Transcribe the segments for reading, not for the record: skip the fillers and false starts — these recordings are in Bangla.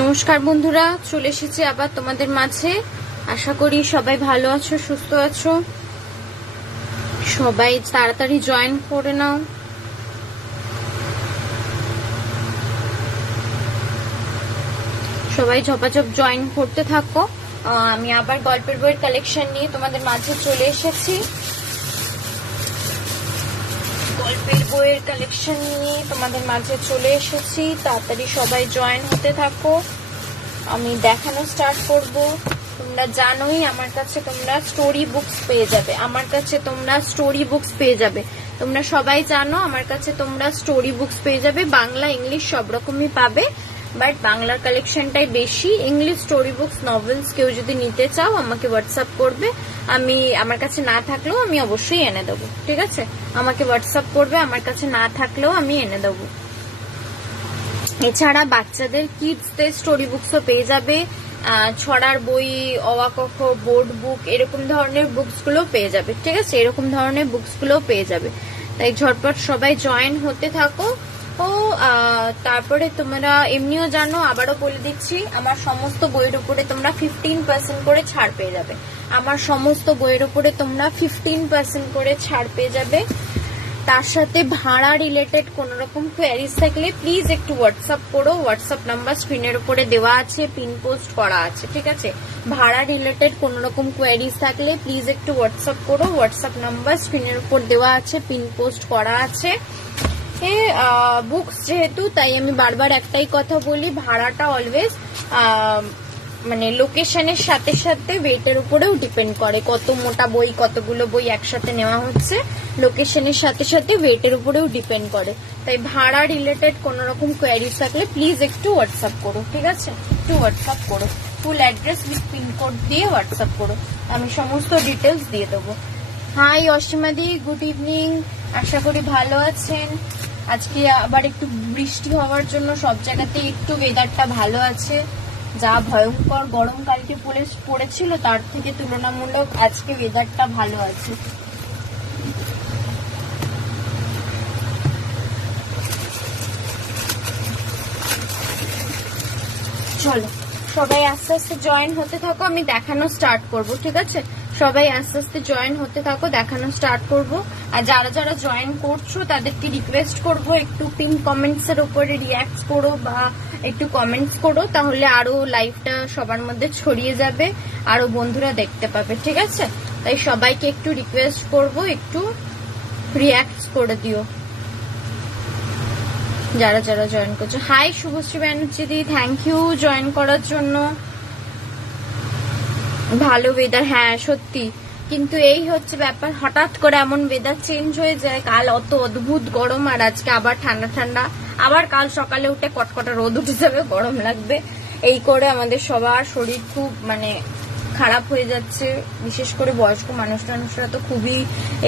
নমস্কার বন্ধুরা, চলে এসেছি আবার তোমাদের মাঝে। আশা করি সবাই ভালো আছো, সুস্থ আছো। সবাই তাড়াতাড়ি জয়েন করে নাও। সবাই ঝপাঝপ জয়েন করতে থাকো। আমি আবার গল্পের বইয়ের কালেকশন নিয়ে তোমাদের মাঝে চলে এসেছি। গল্পের বইয়ের কালেকশন নিয়ে তোমাদের মাঝে চলে এসেছি। তাড়াতাড়ি সবাই জয়েন হতে থাকো। আমি দেখানো স্টার্ট করব। তোমরা জানোই আমার কাছে তোমরা স্টোরি বুকস পেয়ে যাবে। তোমরা সবাই জানো আমার কাছে তোমরা স্টোরি বুকস পেয়ে যাবে। বাংলা ইংলিশ সব রকমই পাবে, বাট বাংলার কালেকশনটাই বেশি। ইংলিশ স্টোরি বুকস নভেলস কেউ যদি নিতে চাও আমাকে হোয়াটসঅ্যাপ করবে। আমার কাছে না থাকলেও আমি অবশ্যই এনে দেবো। ঠিক আছে, আমাকে হোয়াটসঅ্যাপ করবে, আমার কাছে না থাকলেও আমি এনে দেবো। এছাড়া বাচ্চাদের কিডসদের স্টোরি বুকসও পেয়ে যাবে। ছড়ার বই, অ আ ক খ, বোর্ড বুক, এরকম ধরনের বুকস গুলো পেয়ে যাবে। ঠিক আছে, এরকম ধরনের বুকস গুলো পেয়ে যাবে। তাই ঝটপট সবাই জয়েন হতে থাকো। ও তারপরে তোমরা এমনিও জানো, আবারও বলে দিচ্ছি, আমার সমস্ত বইয়ের উপরে তোমরা 15% করে ছাড় পেয়ে যাবে। আমার সমস্ত বইয়ের উপরে তোমরা 15% করে ছাড় পেয়ে যাবে। তার সাথে ভাড়া রিলেটেড কোন রকম কোয়ারিজ থাকলে প্লিজ একটু হোয়াটসঅ্যাপ করো। হোয়াটসঅ্যাপ নাম্বার স্ক্রিনের উপরে দেওয়া আছে, পিন পোস্ট করা আছে। ঠিক আছে, ভাড়া রিলেটেড কোন রকম কোয়ারিজ থাকলে প্লিজ একটু হোয়াটসঅ্যাপ করো। হোয়াটসঅ্যাপ নাম্বার স্ক্রিনের উপর দেওয়া আছে, পিন পোস্ট করা আছে। বুকস যেহেতু, তাই আমি বারবার একটাই কথা বলি, ভাড়াটা অলওয়েজ মানে লোকেশনের সাথে সাথে ওয়েটের উপরেও ডিপেন্ড করে। কত মোটা বই, কতগুলো বই একসাথে নেওয়া হচ্ছে, লোকেশনের সাথে সাথে ওয়েটের উপরেও ডিপেন্ড করে। তাই ভাড়া রিলেটেড কোন রকম কোয়ারিজ থাকলে প্লিজ একটু হোয়াটসঅ্যাপ করো। ঠিক আছে, একটু হোয়াটসঅ্যাপ করো, ফুল অ্যাড্রেস উইথ পিনকোড দিয়ে হোয়াটসঅ্যাপ করো, আমি সমস্ত ডিটেলস দিয়ে দেবো। হাই অসীমাদি, গুড ইভিনিং। আশা করি ভালো আছেন। আজকে আবার একটু বৃষ্টি হওয়ার জন্য সব জায়গাতে একটু ওয়েদারটা ভালো আছে। যা ভয়ঙ্কর গরম কালকে পড়েছিল তার থেকে তুলনামূলক আজকে ওয়েদারটা ভালো আছে। চলো সবাই আস্তে আস্তে জয়েন হতে থাকো, আমি দেখানো স্টার্ট করব। ঠিক আছে, সবাই আস্তে আস্তে জয়েন হতে থাকো, দেখানো স্টার্ট করব। আর যারা যারা জয়েন করছো তাদেরকে রিকোয়েস্ট করব একটু পিন কমেন্টস এর উপরে রিয়াক্ট করো বা একটু কমেন্টস করো, তাহলে আরো লাইভটা সবার মধ্যে ছড়িয়ে যাবে, আরো বন্ধুরা দেখতে পাবে। ঠিক আছে, তাই সবাইকে একটু রিকোয়েস্ট করব একটু রিয়াক্ট করে দিও যারা যারা জয়েন করছো। হাই শুভশ্রী ব্যানার্জি দি, থ্যাংক ইউ জয়েন করার জন্য। ভালো ওয়েদার, হ্যাঁ সত্যি, কিন্তু এই হচ্ছে ব্যাপার, হঠাৎ করে এমন ওয়েদার চেঞ্জ হয়ে যায়। কাল অত অদ্ভুত গরম আর আজকে আবার ঠান্ডা ঠান্ডা, আবার কাল সকালে উঠে কটকটা রোদ উঠে যাবে, গরম লাগবে। এই করে আমাদের সবার শরীর খুব মানে খারাপ হয়ে যাচ্ছে। বিশেষ করে বয়স্ক মানুষরা তো খুবই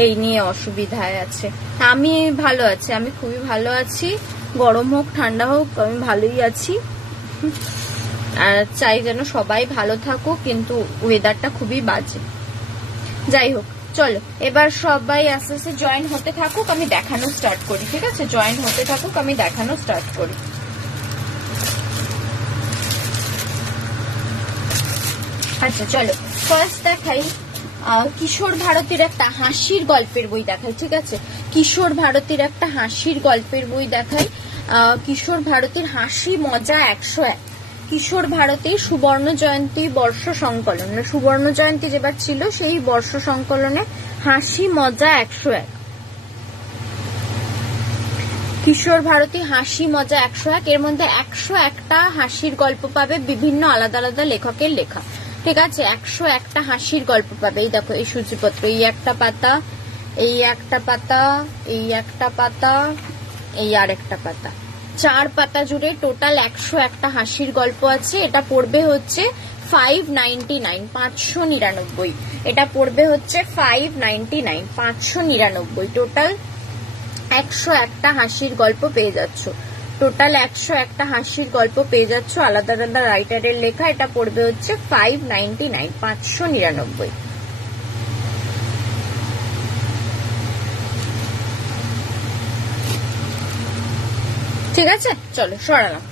এই নিয়ে অসুবিধায় আছে। আমি ভালো আছি, আমি খুবই ভালো আছি। গরম হোক ঠান্ডা হোক আমি ভালোই আছি। আর চাই যেন সবাই ভালো থাকুক, কিন্তু ওয়েদারটা খুবই বাজে। যাই হোক, চলো এবার সবাই আস্তে আস্তে জয়েন হতে থাকুক, আমি দেখানো স্টার্ট করি। ঠিক আছে, জয়েন হতে থাকুক, আমি দেখানো স্টার্ট করি। আচ্ছা চলো, ফার্স্ট দেখাই কিশোর ভারতীর একটা হাসির গল্পের বই দেখাই। ঠিক আছে, কিশোর ভারতীর একটা হাসির গল্পের বই দেখাই। কিশোর ভারতীর হাসি মজা 101, কিশোর ভারতীর সুবর্ণ জয়ন্তী বর্ষ সংকলন, সুবর্ণ জয়ন্তী যেবার ছিল সেই বর্ষ সংকলনে হাসি মজা 101। কিশোর ভারতী হাসি মজা 101, এর মধ্যে 101টা হাসির গল্প পাবে, বিভিন্ন আলাদা আলাদা লেখকের লেখা। ঠিক আছে, 101টা হাসির গল্প পাবে। এই দেখো এই সূচিপত্র, এই একটা পাতা, এই একটা পাতা, এই একটা পাতা, এই আর একটা পাতা, 4 পাতা জুড়ে টোটাল 101টা হাসির গল্প আছে। এটা পড়বে হচ্ছে 599, 599। এটা পড়বে হচ্ছে 599, 599। টোটাল 101টা হাসির গল্প পেয়ে যাচ্ছ। টোটাল 101টা হাসির গল্প পেয়ে যাচ্ছ, আলাদা আলাদা রাইটারের লেখা। এটা পড়বে হচ্ছে 599, 599। ঠিক আছে, চলো সরালাম।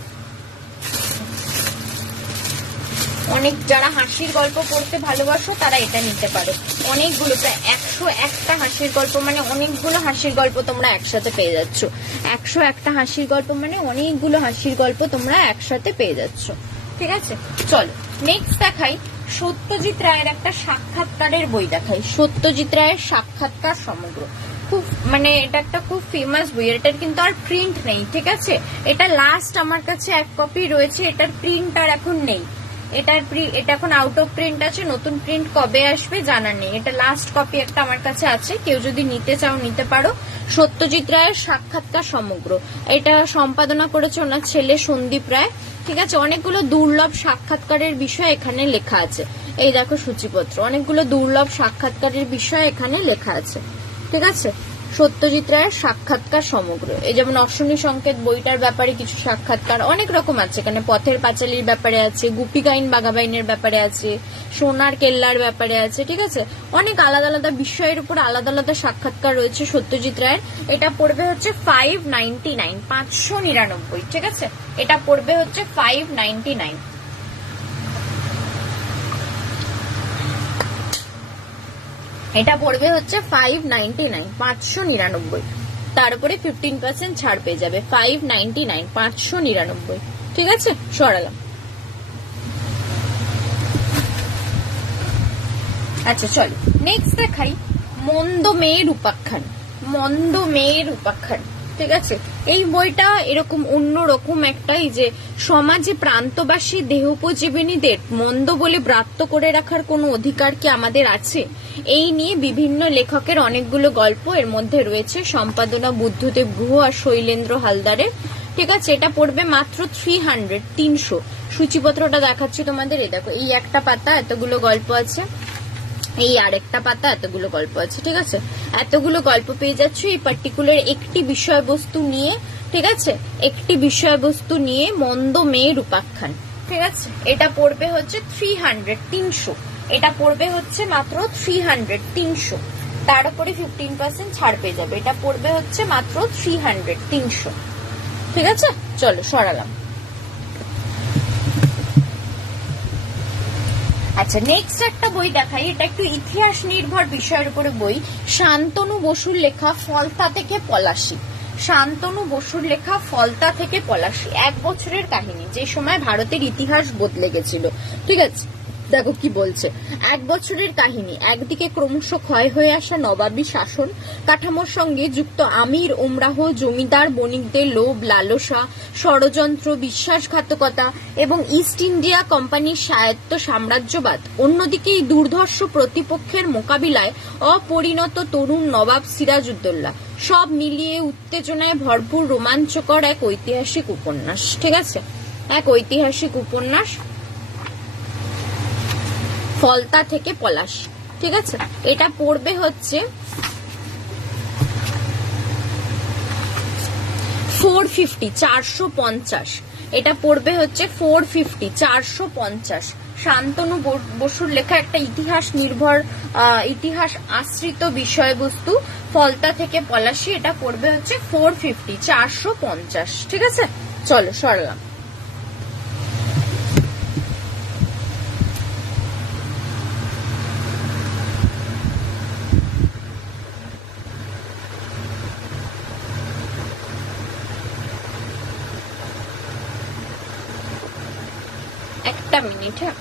অনেক যারা হাসির গল্প পড়তে ভালোবাসো তারা এটা নিতে পারো। অনেকগুলো, প্রায় 101টা হাসির গল্প, মানে অনেকগুলো হাসির গল্প তোমরা একসাথে পেয়ে যাচ্ছ। 101টা হাসির গল্প মানে অনেকগুলো হাসির গল্প তোমরা একসাথে পেয়ে যাচ্ছ। ঠিক আছে, চলো নেক্সট দেখাই সত্যজিৎ রায়ের একটা সাক্ষাৎকারের বই দেখাই। সত্যজিৎ রায়ের সাক্ষাৎকার সমগ্র, খুব মানে এটা একটা খুব ফেমাস বই। এটার কিন্তু আর প্রিন্ট নেই, ঠিক আছে। এটা লাস্ট আমার কাছে এক কপি রয়েছে, এটার প্রিন্ট আর এখন নেই। এটা এখন আউট অফ প্রিন্ট আছে, নতুন প্রিন্ট কবে আসবে জানার নেই। এটা লাস্ট কপি একটা আমার কাছে আছে, কেউ যদি নিতে চাও নিতে পারো। সত্যজিৎ রায়ের সাক্ষাৎকার সমগ্র, এটা সম্পাদনা করেছে ওনার ছেলে সন্দীপ রায়। ঠিক আছে, অনেকগুলো দুর্লভ সাক্ষাৎকারের বিষয় এখানে লেখা আছে। এই দেখো সূচিপত্র, অনেকগুলো দুর্লভ সাক্ষাৎকারের বিষয় এখানে লেখা আছে। ঠিক আছে, সত্যজিৎ রায়ের সাক্ষাৎকার সমগ্র। এই যেমন অশ্বনী সংকেত বইটার ব্যাপারে কিছু সাক্ষাৎকার অনেক রকম আছে এখানে। পথের পাঁচালীর ব্যাপারে আছে, গুপিগাইন বাঘাবাইনের ব্যাপারে আছে, সোনার কেল্লার ব্যাপারে আছে। ঠিক আছে, অনেক আলাদা আলাদা বিষয়ের উপর আলাদা আলাদা সাক্ষাৎকার রয়েছে সত্যজিৎ রায়ের। এটা পড়বে হচ্ছে 599, 599। ঠিক আছে, এটা পড়বে হচ্ছে 599। এটা পড়বে হচ্ছে 599, 599। তার উপরে 15% ছাড় পেয়ে যাবে। 599, 599। ঠিক আছে, সরালাম। আচ্ছা চলো নেক্সট দেখাই মন্দ মেয়ের উপাখ্যান। মন্দ মেয়ের উপাখ্যান, ঠিক আছে। এই বইটা এরকম অন্যরকম একটাই, যে সমাজে প্রান্তবাসী দেহোপজীবিনীদের মন্দ বলে ব্রাত্য করে রাখার কোনো অধিকার কি আমাদের আছে, এই নিয়ে বিভিন্ন লেখকের অনেকগুলো গল্প এর মধ্যে রয়েছে। সম্পাদনা বুদ্ধদেব গুহ আর শৈলেন্দ্র হালদারের। ঠিক আছে, এটা পড়বে মাত্র 300, 300। সূচিপত্রটা দেখাচ্ছি তোমাদের। এই দেখো, এই একটা পাতা এতগুলো গল্প আছে, এই আরেকটা পাতা এতগুলো গল্প আছে। ঠিক আছে, এতগুলো গল্প পেয়ে যাচ্ছ এই পার্টিকুলার একটি বিষয়বস্তু নিয়ে। ঠিক আছে, একটি বিষয়বস্তু নিয়ে মন্দ মেয়ের উপাখ্যান। ঠিক আছে, এটা পড়বে হচ্ছে 300, 300। এটা পড়বে হচ্ছে মাত্র 300, 300। তার উপরে 15% ছাড় পেয়ে যাবে। এটা পড়বে হচ্ছে মাত্র 300, 300। ঠিক আছে, চলো সরালাম। আচ্ছা নেক্সট একটা বই দেখাই, এটা একটু ইতিহাস নির্ভর বিষয়ের উপরে বই। শান্তনু বসুর লেখা ফলতা থেকে পলাশী। শান্তনু বসুর লেখা ফলতা থেকে পলাশী 1 বছরের কাহিনী, যে সময় ভারতের ইতিহাস বদলে গেছিল। ঠিক আছে, দেখো কি বলছে। 1 বছরের কাহিনী। একদিকে ক্রমশ ক্ষয় হয়ে আসা নবাবী শাসন কাঠামোর সঙ্গে যুক্ত আমির ওমরাহ জমিদার বণিকদের লোভ লালসা, ষড়যন্ত্র, বিশ্বাসঘাতকতা এবং ইস্ট ইন্ডিয়া কোম্পানির স্বায়ত্ত সাম্রাজ্যবাদ। অন্যদিকে এই দুর্ধর্ষ প্রতিপক্ষের মোকাবিলায় অপরিণত তরুণ নবাব সিরাজউদ্দৌলা। সব মিলিয়ে উত্তেজনায় ভরপুর রোমাঞ্চকর এক ঐতিহাসিক উপন্যাস। ঠিক আছে, এক ঐতিহাসিক উপন্যাস ফলতা থেকে পলাশ। ঠিক আছে, এটা পড়বে হচ্ছে 450, 450। এটা পড়বে হচ্ছে 450, 450। শান্তনু বসুর লেখা একটা ইতিহাস নির্ভর ইতিহাস আশ্রিত বিষয়বস্তু ফলতা থেকে পলাশী। এটা পড়বে হচ্ছে 450, 450। ঠিক আছে, চলো সরলাম। একটা মিনিট, হ্যাঁ।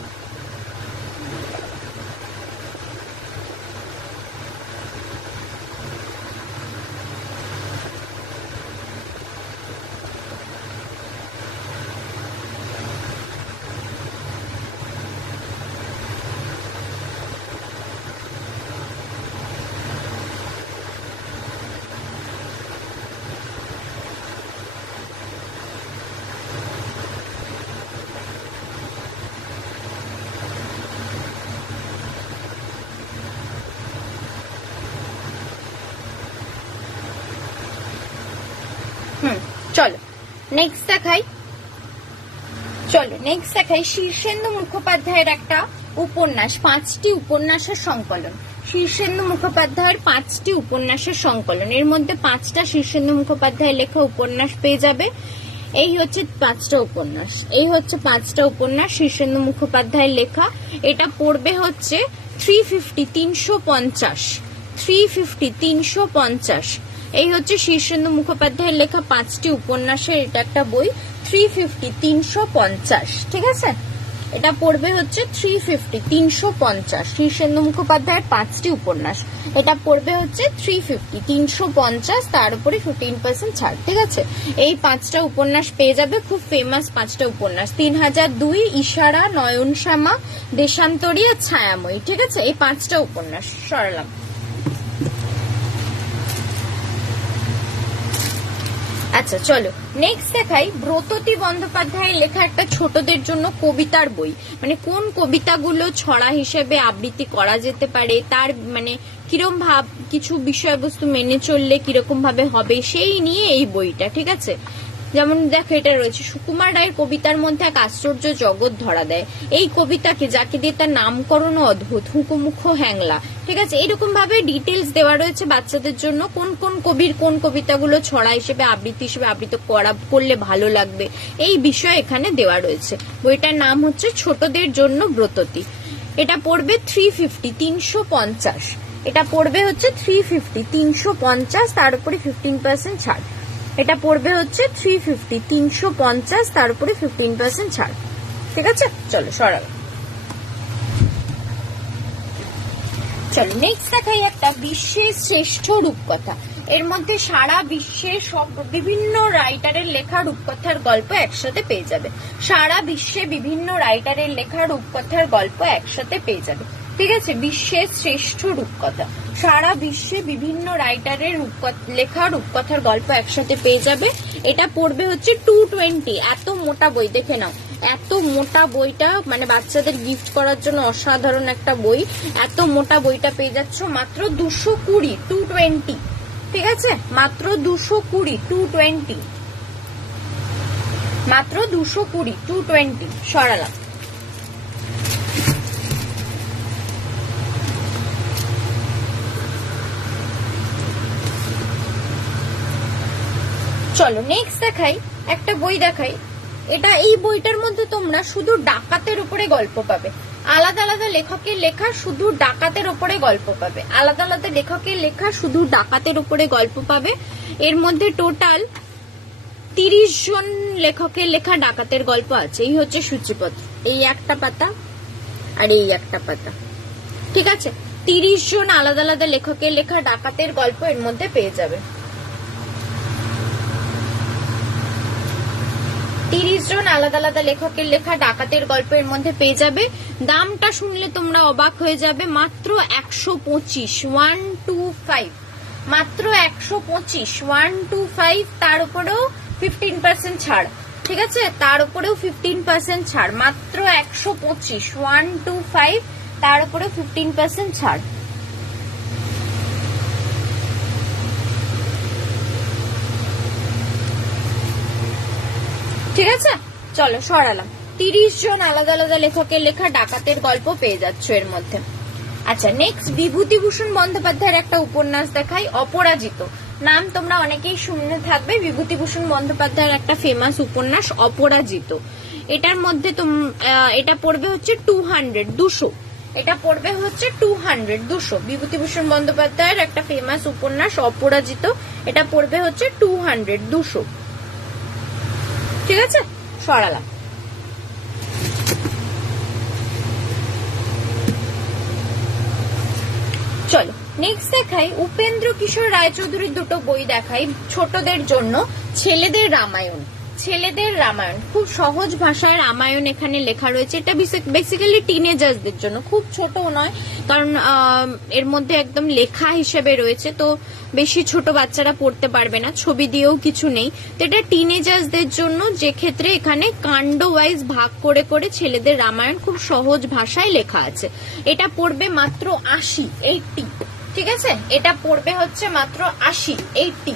চলো নেক্সট দেখাই। শীর্ষেন্দু মুখোপাধ্যায়ের একটা উপন্যাস, 5টি উপন্যাসের সংকলন। শীর্ষেন্দু মুখোপাধ্যায়ের 5টি উপন্যাসের সংকলন, এর মধ্যে 5টা শীর্ষেন্দু মুখোপাধ্যায়ের লেখা উপন্যাস পেয়ে যাবে। এই হচ্ছে 5টা উপন্যাস, এই হচ্ছে 5টা উপন্যাস শীর্ষেন্দু মুখোপাধ্যায়ের লেখা। এটা পড়বে হচ্ছে 350, 350, 350, 350। এই হচ্ছে শীর্ষেন্দু মুখোপাধ্যায়ের লেখা 5টি উপন্যাসের এটা একটা বই, 350, 350। ঠিক আছে, এটা পড়বে হচ্ছে 350, 350। শীর্ষেন্দু মুখোপাধ্যায়ের 5টি উপন্যাস, এটা পড়বে হচ্ছে 350, 350, তার উপরে 15% ছাড়। ঠিক আছে, এই 5টা উপন্যাস পেয়ে যাবে, খুব ফেমাস 5টা উপন্যাস, 3002, ইশারা, নয়ন শ্যামা, দেশান্তরী আর ছায়াময়ী। ঠিক আছে, এই 5টা উপন্যাস সরালাম। আচ্ছা চলো নেক্সট দেখাই ব্রততী বন্দ্যোপাধ্যায়ের লেখা একটা ছোটদের জন্য কবিতার বই, মানে কোন কবিতাগুলো ছড়া হিসেবে আবৃত্তি করা যেতে পারে, তার মানে কিরম ভাব কিছু বিষয়বস্তু মেনে চললে কিরকম ভাবে হবে সেই নিয়ে এই বইটা। ঠিক আছে, যেমন দেখো এটা রয়েছে, সুকুমার রায়ের কবিতার মধ্যে এক আশ্চর্য জগৎ ধরা দেয়, এই কবিতাকে যাকে দিয়ে তার নামকরণ অদ্ভুত, হুকুমুখ হ্যাংলা। ঠিক আছে, এরকম ভাবে ডিটেলস দেওয়া রয়েছে বাচ্চাদের জন্য, কোন কোন কবির কোন কবিতাগুলো ছড়া হিসেবে আবৃত্তি হিসেবে আবৃত্তি করলে ভালো লাগবে, এই বিষয় এখানে দেওয়া রয়েছে। বইটার নাম হচ্ছে ছোটদের জন্য ব্রততী। এটা পড়বে 350, 350। এটা পড়বে হচ্ছে 350, 350, তার উপরে 15% ছাড়। এটা পড়বে হচ্ছে 350, 350, তার উপরে 15% ছাড়। ঠিক আছে, চলো সরাল। চলো নেক্সট দেখাই একটা বিশ্বের শ্রেষ্ঠ রূপকথা। এর মধ্যে সারা বিশ্বের সব বিভিন্ন রাইটারের লেখা রূপকথার গল্প একসাথে পেয়ে যাবে, সারা বিশ্বে বিভিন্ন রাইটারের লেখা রূপকথার গল্প একসাথে পেয়ে যাবে। ঠিক আছে, বিশ্বের শ্রেষ্ঠ রূপকথা, সারা বিশ্বে বিভিন্ন রাইটারের লেখা রূপকথার গল্প একসাথে পেয়ে যাবে। এটা পড়বে হচ্ছে 220, এত মোটা বই, দেখে নাও এত মোটা বইটা, মানে বাচ্চাদের গিফট করার জন্য অসাধারণ একটা বই। এত মোটা বইটা পেয়ে যাচ্ছ মাত্র 220, 220। ঠিক আছে, মাত্র 220, 220, মাত্র 220, 220 সরালাম। চলো নেক্সট দেখাই একটা বই দেখাই। এটা এই বইটার মধ্যে তোমরা শুধু ডাকাতের উপরে গল্প পাবে, আলাদা আলাদা লেখকের লেখা শুধু ডাকাতের উপরে গল্প পাবে, আলাদা আলাদা লেখকের লেখা শুধু ডাকাতের উপরে গল্প পাবে। এর মধ্যে টোটাল 30 জন লেখকের লেখা ডাকাতের গল্প আছে। এই হচ্ছে সূচিপত্র, এই একটা পাতা আর এই একটা পাতা। ঠিক আছে, 30 জন আলাদা আলাদা লেখকের লেখা ডাকাতের গল্প এর মধ্যে পেয়ে যাবে। 30 জন আলাদা আলাদা লেখকের লেখা ডাকাতের গল্পের মধ্যে পেয়ে যাবে। দামটা শুনলে তোমরা অবাক হয়ে যাবে, মাত্র 125, 125, মাত্র 125, 125, তার উপরেও 15% ছাড়। ঠিক আছে, তার উপরেও 15% ছাড়, মাত্র 125, 125, তার উপরে 15% ছাড়। ঠিক আছে, চলো সরালাম। 30 জন আলাদা আলাদা লেখকের লেখা ডাকাতের গল্প পেয়ে যাচ্ছ এর মধ্যে। আচ্ছা নেক্সট বিভূতিভূষণ বন্দ্যোপাধ্যায়ের একটা উপন্যাস দেখাই, অপরাজিত। নাম তোমরা অনেকেই শুনে থাকবে, বিভূতিভূষণ বন্দ্যোপাধ্যায়ের একটা ফেমাস উপন্যাস অপরাজিত। এটার মধ্যে এটা পড়বে হচ্ছে 200, 200। এটা পড়বে হচ্ছে 200, 200। বিভূতিভূষণ বন্দ্যোপাধ্যায়ের একটা ফেমাস উপন্যাস অপরাজিত, এটা পড়বে হচ্ছে 200, 200। ঠিক আছে, সরালাম। চলো নেক্সট দেখাই উপেন্দ্র কিশোর রায়চৌধুরীর দুটো বই দেখাই ছোটদের জন্য। ছেলেদের রামায়ণ, ছেলেদের রামায়ণ, খুব সহজ ভাষায় রামায়ণ এখানে লেখা রয়েছে। এটা বেসিক্যালি টিনেজার্সদের জন্য, খুব ছোটও নয়, কারণ এর মধ্যে একদম লেখা হিসেবে রয়েছে, তো বেশি ছোট বাচ্চারা পড়তে পারবে না, ছবি দিয়েও কিছু নেই। তো এটা টিনেজার্সদের জন্য, যে ক্ষেত্রে এখানে কাণ্ড ওয়াইজ ভাগ করে করে ছেলেদের রামায়ণ খুব সহজ ভাষায় লেখা আছে। এটা পড়বে মাত্র 80, 80। ঠিক আছে, এটা পড়বে হচ্ছে মাত্র 80, 80।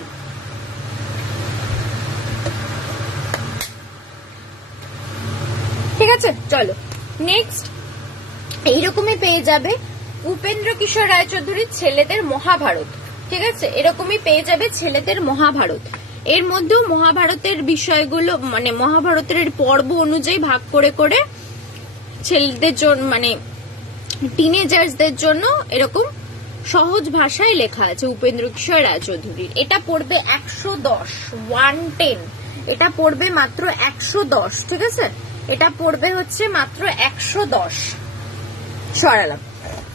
ঠিক আছে, চলো নেক্সট এইরকমই পেয়ে যাবে উপেন্দ্র কিশোর রায়চৌধুরীর ছেলেদের মহাভারত। ঠিক আছে, এরকমই পেয়ে যাবে ছেলেদের মহাভারত। এর মধ্যেও মহাভারতের বিষয়গুলো মানে মহাভারতের পর্ব অনুযায়ী ভাগ করে করে ছেলেদের জন্য মানে টিনেজার্সদের জন্য এরকম সহজ ভাষায় লেখা আছে উপেন্দ্র কিশোর রায়চৌধুরীর। এটা পড়বে 110, 110, এটা পড়বে মাত্র 110, ঠিক আছে? এটা পড়বে হচ্ছে মাত্র 110। সরালাম।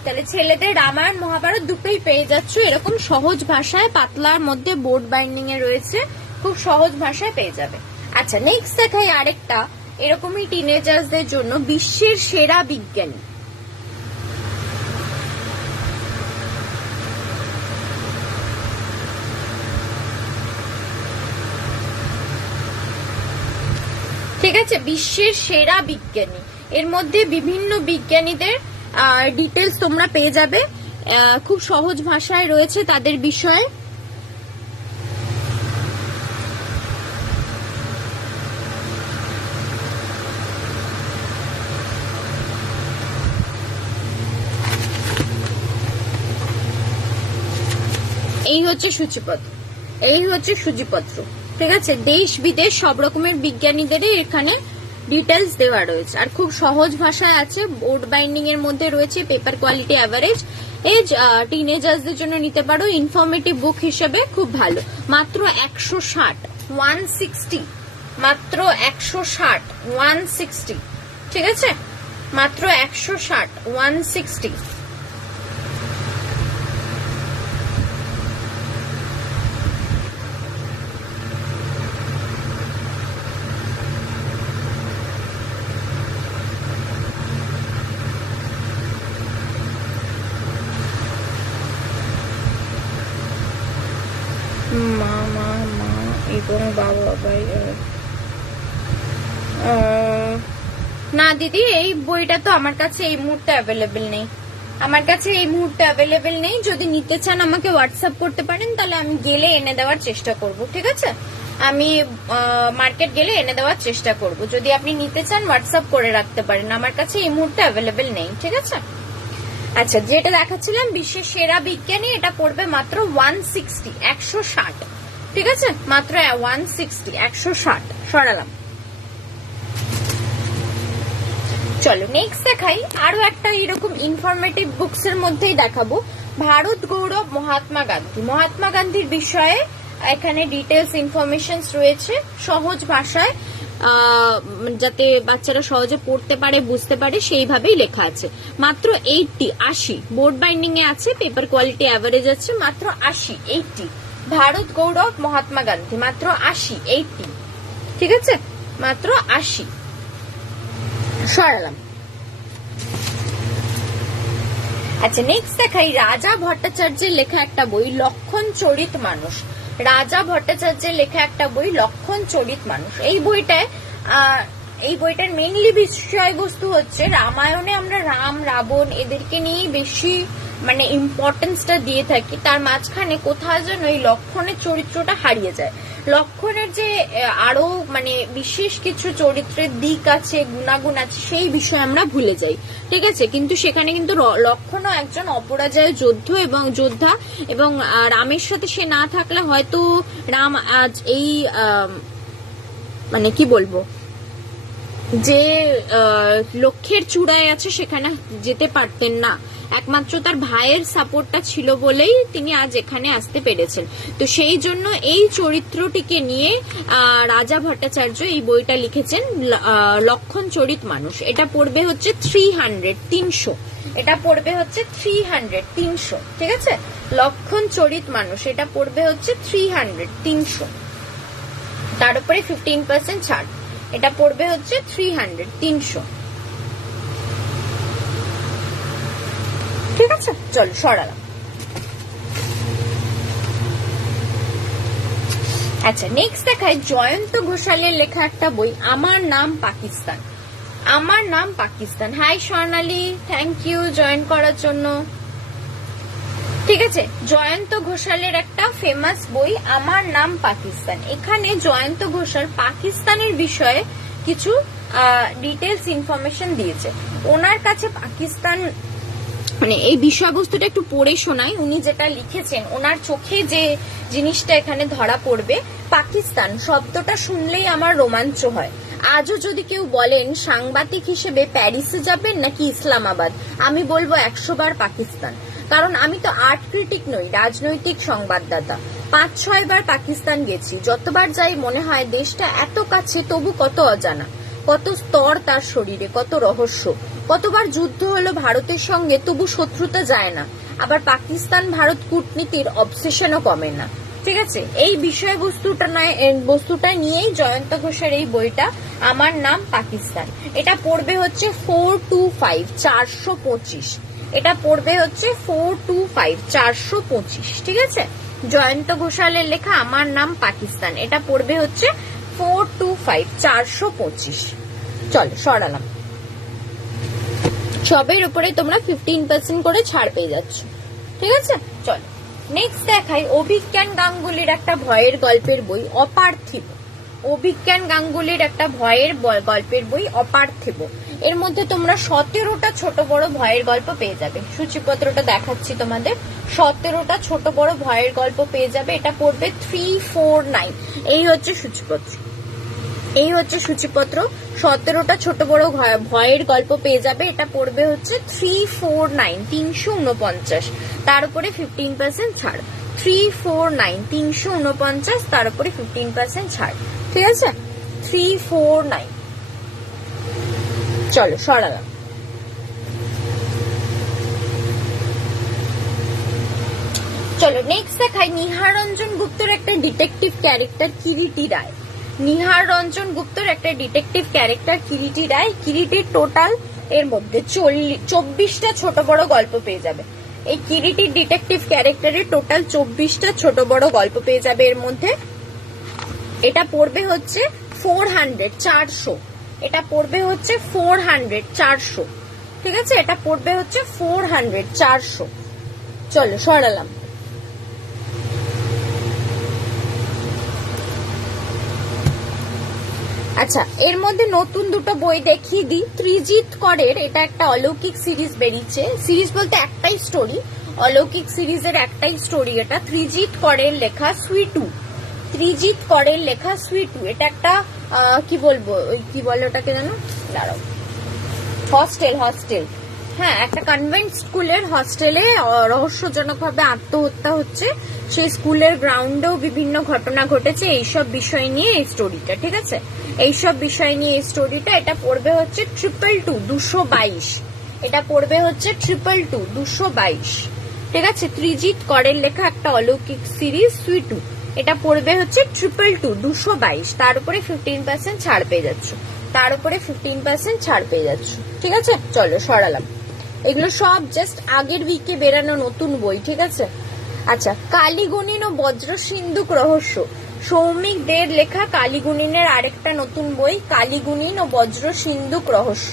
তাহলে ছেলেদের রামায়ণ মহাভারত দুটোই পেয়ে যাচ্ছ এরকম সহজ ভাষায়, পাতলার মধ্যে বোর্ড বাইন্ডিং এ রয়েছে, খুব সহজ ভাষায় পেয়ে যাবে। আচ্ছা নেক্সট দেখাই আরেকটা এরকমই টিনেজার্সদের জন্য বিশ্বের সেরা বিজ্ঞানী। ঠিক আছে, বিশ্বের সেরা বিজ্ঞানী। এর মধ্যে বিভিন্ন বিজ্ঞানীদের ডিটেলস তোমরা পেয়ে যাবে, খুব সহজ ভাষায় রয়েছে তাদের বিষয়ে। এই হচ্ছে সূচিপত্র, এই হচ্ছে সূচিপত্র, ঠিক আছে? দেশ বিদেশ সব রকমের বিজ্ঞানীদেরই এখানে ডিটেলস দেওয়া রয়েছে, আর খুব সহজ ভাষায় আছে, বোর্ড বাইন্ডিং এর মধ্যে রয়েছে, পেপার কোয়ালিটি অ্যাভারেজ। এজ টিনেজার্সদের জন্য নিতে পারো, ইনফরমেটিভ বুক হিসেবে খুব ভালো। মাত্র 160, 160, মাত্র 160, 160, ঠিক আছে? মাত্র 160, 160। মা মা মা এবং বাবা ভাই না দিদি, এই বইটা তো আমার কাছে এই মুহূর্তে অ্যাভেলেবেল নেই, আমার কাছে এই মুহূর্তে অ্যাভেলেবেল নেই। যদি নিতে চান আমাকে হোয়াটসঅ্যাপ করতে পারেন, তাহলে আমি গেলে এনে দেওয়ার চেষ্টা করব, ঠিক আছে? আমি মার্কেট গেলে এনে দেওয়ার চেষ্টা করব। যদি আপনি নিতে চান হোয়াটসঅ্যাপ করে রাখতে পারেন, আমার কাছে এই মুহূর্তে অ্যাভেলেবেল নেই, ঠিক আছে? আচ্ছা যেটা দেখাচ্ছিলাম বিশ্বের সেরা বিজ্ঞানী, এটা পড়বে মাত্র 160, 160, ঠিক আছে? মাত্র 160, 160। সরালাম। চলো নেক্সট দেখাই আরো একটা এরকম ইনফরমেটিভ বুকস এর মধ্যেই দেখাবো, ভারত গৌরব মহাত্মা গান্ধী। মহাত্মা গান্ধীর বিষয়ে এখানে ডিটেলস ইনফরমেশন রয়েছে সহজ ভাষায়, যাতে বাচ্চারা সহজে পড়তে পারে বুঝতে পারে সেইভাবেই লেখা আছে। মাত্র 80 বোর্ড বাইন্ডিং এ আছে, পেপার কোয়ালিটি অ্যাভারেজ আছে, মাত্র 80। ভারত গৌরব মহাত্মা গান্ধী মাত্র 80, ঠিক আছে? মাত্র 80। সরালাম। আচ্ছা নেক্সট দেখাই রাজা ভট্টাচার্যের লেখা একটা বই, লক্ষণ চরিত মানুষ। রাজা ভট্টাচার্যের লেখা একটা বই, লক্ষণ চরিত মানুষ। এই বইটার মেইনলি বিষয়বস্তু হচ্ছে রামায়ণে আমরা রাম রাবণ এদেরকে নিয়েই বেশি মানে ইম্পর্টেন্সটা দিয়ে থাকি, তার মাঝখানে কোথাও যেন এই লক্ষণের চরিত্রটা হারিয়ে যায়। লক্ষণের যে আরো মানে বিশেষ কিছু চরিত্রের দিক আছে, গুণাগুণ আছে, সেই বিষয়ে আমরা ভুলে যাই, ঠিক আছে? কিন্তু সেখানে কিন্তু লক্ষণও একজন অপরাজয় যোদ্ধা এবং রামের সাথে সে না থাকলে হয়তো রাম আজ এই মানে কি বলবো যে লক্ষ্যের চূড়ায় আছে সেখানে যেতে পারতেন না, একমাত্র তার ভাইয়ের সাপোর্টটা ছিল বলেই তিনি আজ এখানে আসতে পেরেছেন। তো সেই জন্য এই চরিত্রটিকে নিয়ে রাজা ভট্টাচার্য এই বইটা লিখেছেন, লক্ষণ চরিত মানুষ। এটা পড়বে হচ্ছে 300, এটা পড়বে হচ্ছে 300, ঠিক আছে? লক্ষণ চরিত মানুষ এটা পড়বে হচ্ছে 300, তার উপরে 15% ছাড়। এটা পড়বে হচ্ছে 300, ঠিক আছে? চলো সরালাম। আচ্ছা নেক্সট দেখায় জয়ন্ত ঘোষালের লেখা একটা বই, আমার নাম পাকিস্তান। আমার নাম Pakistan. Hi Swarnali, thank you join করার জন্য। ঠিক আছে, জয়ন্ত ঘোষালের একটা ফেমাস বই আমার নাম পাকিস্তান। এখানে জয়ন্ত ঘোষাল পাকিস্তানের বিষয়ে কিছু ডিটেলস ইনফরমেশন দিয়েছে। ওনার কাছে পাকিস্তান মানে এই বিষয়বস্তুটা একটু পড়ে শোনাই। উনি যেটা লিখেছেন, ওনার চোখে যে জিনিসটা এখানে ধরা পড়বে, পাকিস্তান শব্দটা শুনলেই আমার রোমাঞ্চ হয়। আজও যদি কেউ বলেন সাংবাদিক হিসেবে প্যারিসে যাবেন নাকি ইসলামাবাদ, আমি বলবো 100 বার পাকিস্তান। কারণ আমি তো আর্ট ক্রিটিক নই, রাজনৈতিক সংবাদদাতা। 5-6 বার পাকিস্তান গেছি। যতবার যাই মনে হয় দেশটা এত কাছে তবু কত অজানা, কত স্তর তার শরীরে, কত রহস্য। কতবার যুদ্ধ হলো ভারতের সঙ্গে তবু শত্রুতা যায় না। আবার পাকিস্তান ভারত কূটনীতির অবসেশনও কমে না। ঠিক আছে, এই বস্তুটা নিয়েই জয়ন্ত ঘোষের এই বইটা, আমার নাম পাকিস্তান। এটা পড়বে হচ্ছে 425 425। এটা পড়বে হচ্ছে 425 425। ঠিক আছে, জয়ন্ত ঘোষালের লেখা আমার নাম পাকিস্তান, এটা পড়বে হচ্ছে 425 425। চলো সরালাম। সবের উপরে তোমরা 15% করে ছাড় পেয়ে যাচ্ছ। ঠিক আছে, চলো নেক্সট দেখাই। অভিজ্ঞান গাঙ্গুলির একটা ভয়ের গল্পের বই অপার্থিব। অভিজ্ঞান গাঙ্গুলির একটা ভয়ের গল্পের বই অপার্থিব। এর মধ্যে তোমরা 17টা ছোট বড় ভয়ের গল্প পেয়ে যাবে। সূচিপত্রটা দেখাচ্ছি তোমাদের। 17টা ছোট বড় ভয়ের গল্প পেয়ে যাবে। এটা পড়বে 349। এই হচ্ছে সূচিপত্র। 17টা ছোট বড় ভয়ের গল্প পেয়ে যাবে। এটা পড়বে হচ্ছে 349 349। তার উপরে 15% ছাড়। 349 349, তার উপরে 15% ছাড়। ঠিক আছে, 349। চলো সরালাম। চলো নেক্সট দেখাই নিহার রঞ্জন গুপ্তর একটা ডিটেকটিভ ক্যারেক্টার কিরিটি রায়। নিহার রঞ্জন গুপ্তর একটা ডিটেকটিভ ক্যারেক্টার কিরিটি রায়। কিরিটির টোটাল এর মধ্যে 24টা ছোট বড় গল্প পেয়ে যাবে। এই কিরিটির ডিটেকটিভ ক্যারেক্টারের টোটাল 24টা ছোট বড় গল্প পেয়ে যাবে এর মধ্যে। এটা পড়বে হচ্ছে 400 400। এটা পড়বে হচ্ছে 400 400। ঠিক আছে, এটা পড়বে হচ্ছে 400 400। চলো সরালাম। আচ্ছা, এর মধ্যে নতুন দুটো বই দেখিয়ে দিই। ত্রিজিৎ করের এটা একটা অলৌকিক সিরিজ বেরিয়েছে। সিরিজ বলতে একটাই স্টোরি, অলৌকিক সিরিজের একটাই স্টোরি এটা। ত্রিজিৎ করের লেখা সুইটু। ত্রিজিৎ করের লেখা সুইটু। এটা একটা কি বলবো, ওই কি বলে ওটাকে জানো, দাঁড়াও, হস্টেল। হ্যাঁ, একটা কনভেন্ট স্কুলের হস্টেলে রহস্যজনক ভাবে আত্মহত্যা হচ্ছে। সেই স্কুলের গ্রাউন্ডেও বিভিন্ন ঘটনা ঘটেছে। এইসব বিষয় নিয়ে এই স্টোরিটা। ঠিক আছে, এইসব বিষয় নিয়ে এই স্টোরিটা। এটা পড়বে হচ্ছে 222 222। এটা পড়বে হচ্ছে 222 222। ঠিক আছে, ত্রিজিৎ করের লেখা একটা অলৌকিক সিরিজ সুইটু। এটা পড়বে হচ্ছে 222 222। তার উপরে 15% ছাড় পেয়ে যাচ্ছ। তার উপরে 15% ছাড় পেয়ে যাচ্ছ। ঠিক আছে, চলো সরালাম। এগুলো সব জাস্ট আগের উইকে বেরানো নতুন বই। ঠিক আছে, আচ্ছা, কালীগুণিন ও বজ্র সিন্ধুক রহস্য। সৌমিক দের লেখা কালীগুণিনের আরেকটা নতুন বই, কালীগুণিন ও বজ্র সিন্ধুক রহস্য।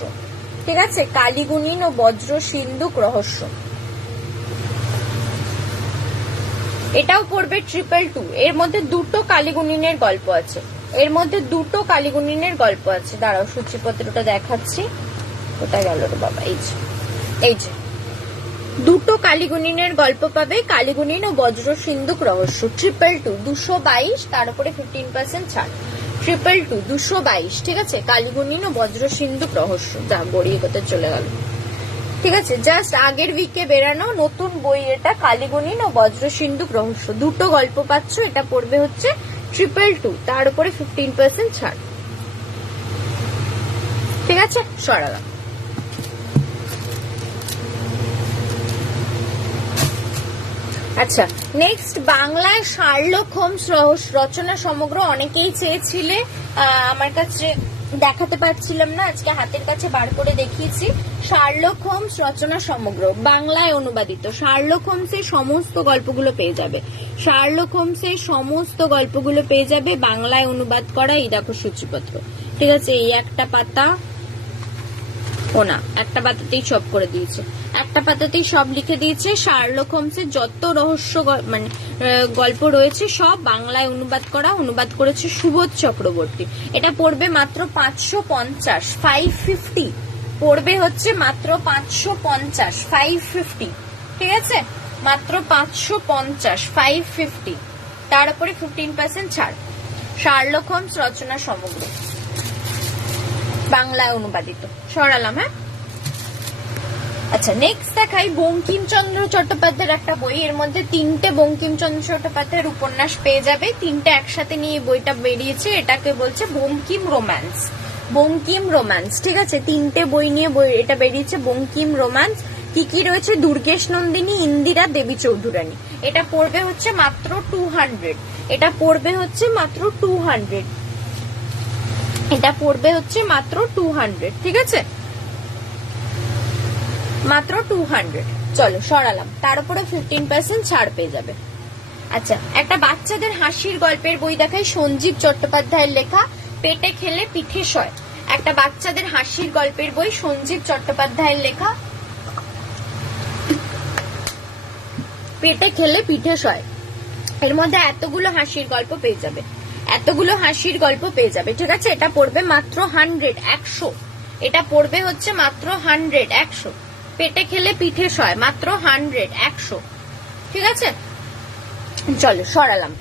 ঠিক আছে, কালীগুণিন ও বজ্র সিন্ধুক রহস্য। এটাও পড়বে 222। এর মধ্যে দুটো কালীগুণিনের গল্প আছে। দাঁড়াও, সূচিপত্রটা দেখাচ্ছি। কোথায় গেল রে বাবা, এই যে দুটো কালীগুণিনের গল্প পাবে, কালীগুণিন ও বজ্র সিন্ধুক রহস্য। 222 222, তার উপরে 15% ছাড়। 222 222। ঠিক আছে, কালীগুণিন ও বজ্র সিন্ধুক রহস্য। যা গড়িয়ে কোথায় চলে গেল। ঠিক আছে, জাস্ট আগের উইকে বেরানো নতুন বই এটা, কালীগুণিন ও বজ্র সিন্ধুক রহস্য। দুটো গল্প পাচ্ছ। এটা পড়বে হচ্ছে 222, তার উপরে 15% ছাড়। ঠিক আছে, সরালাম। আচ্ছা, নেক্সট বাংলায় শার্লক হোমস রচনা সমগ্র অনেকেই চেয়েছিলে, আমার কাছে দেখাতে পারছিলাম না, আজকে হাতের কাছে বার করে দেখিয়েছি। শার্লক হোমস রচনা সমগ্র বাংলায় অনুবাদিত। শার্লক হোমসের সমস্ত গল্পগুলো পেয়ে যাবে, বাংলায় অনুবাদ করা। এই দেখো সূচিপত্র। ঠিক আছে, এই একটা পাতা, একটা পাতাতেই সব করে দিয়েছে, একটা পাতাতেই সব লিখে দিয়েছে। শার্লক হোমসের যত রহস্য মানে গল্প রয়েছে সব বাংলায় অনুবাদ করেছে সুবোধ চক্রবর্তী। এটা পড়বে মাত্র 550 550 পড়বে হচ্ছে মাত্র 550, 550, ঠিক আছে, মাত্র 550, 550, তার উপরে 15% ছাড়। শার্লক হোমস রচনা সমগ্র, বাংলায় অনুবাদিত। সরালাম, হ্যাঁ। আচ্ছা, নেক্সট দেখাই বঙ্কিমচন্দ্র চট্টোপাধ্যায়ের একটা বই। এর মধ্যে 3টে বঙ্কিমচন্দ্র চট্টোপাধ্যায়ের উপন্যাস পেয়ে যাবে, 3টে একসাথে নিয়ে বইটা বেরিয়েছে। এটাকে বলছে বঙ্কিম রোম্যান্স, বঙ্কিম রোম্যান্স, ঠিক আছে। 3টে বই নিয়ে এটা বেরিয়েছে, বঙ্কিম রোম্যান্স। কি কি রয়েছে? দুর্গেশ নন্দিনী, ইন্দিরা, দেবী চৌধুরানী। এটা পড়বে হচ্ছে মাত্র 200, এটা পড়বে হচ্ছে মাত্র 200, এটা পড়বে হচ্ছে মাত্র 200, ঠিক আছে, মাত্র 200। চলো সরালাম, তার উপরে 15% ছাড় পেয়ে যাবে। আচ্ছা, একটা বাচ্চাদের হাসির গল্পের বই দেখাই, সঞ্জীব চট্টোপাধ্যায়ের লেখা, পেটে খেলে পিঠে সয়। একটা বাচ্চাদের হাসির গল্পের বই, সঞ্জীব চট্টোপাধ্যায়ের লেখা, পেটে খেলে পিঠে সয়। এর মধ্যে এতগুলো হাসির গল্প পেয়ে যাবে, এতগুলো হাসির গল্প পেয়ে যাবে, ঠিক আছে। এটা পড়বে মাত্র 100, এটা পড়বে হচ্ছে মাত্র 100, পেটে খেলে পিঠে সয়, মাত্র 100, ঠিক আছে। চলো সরালাম।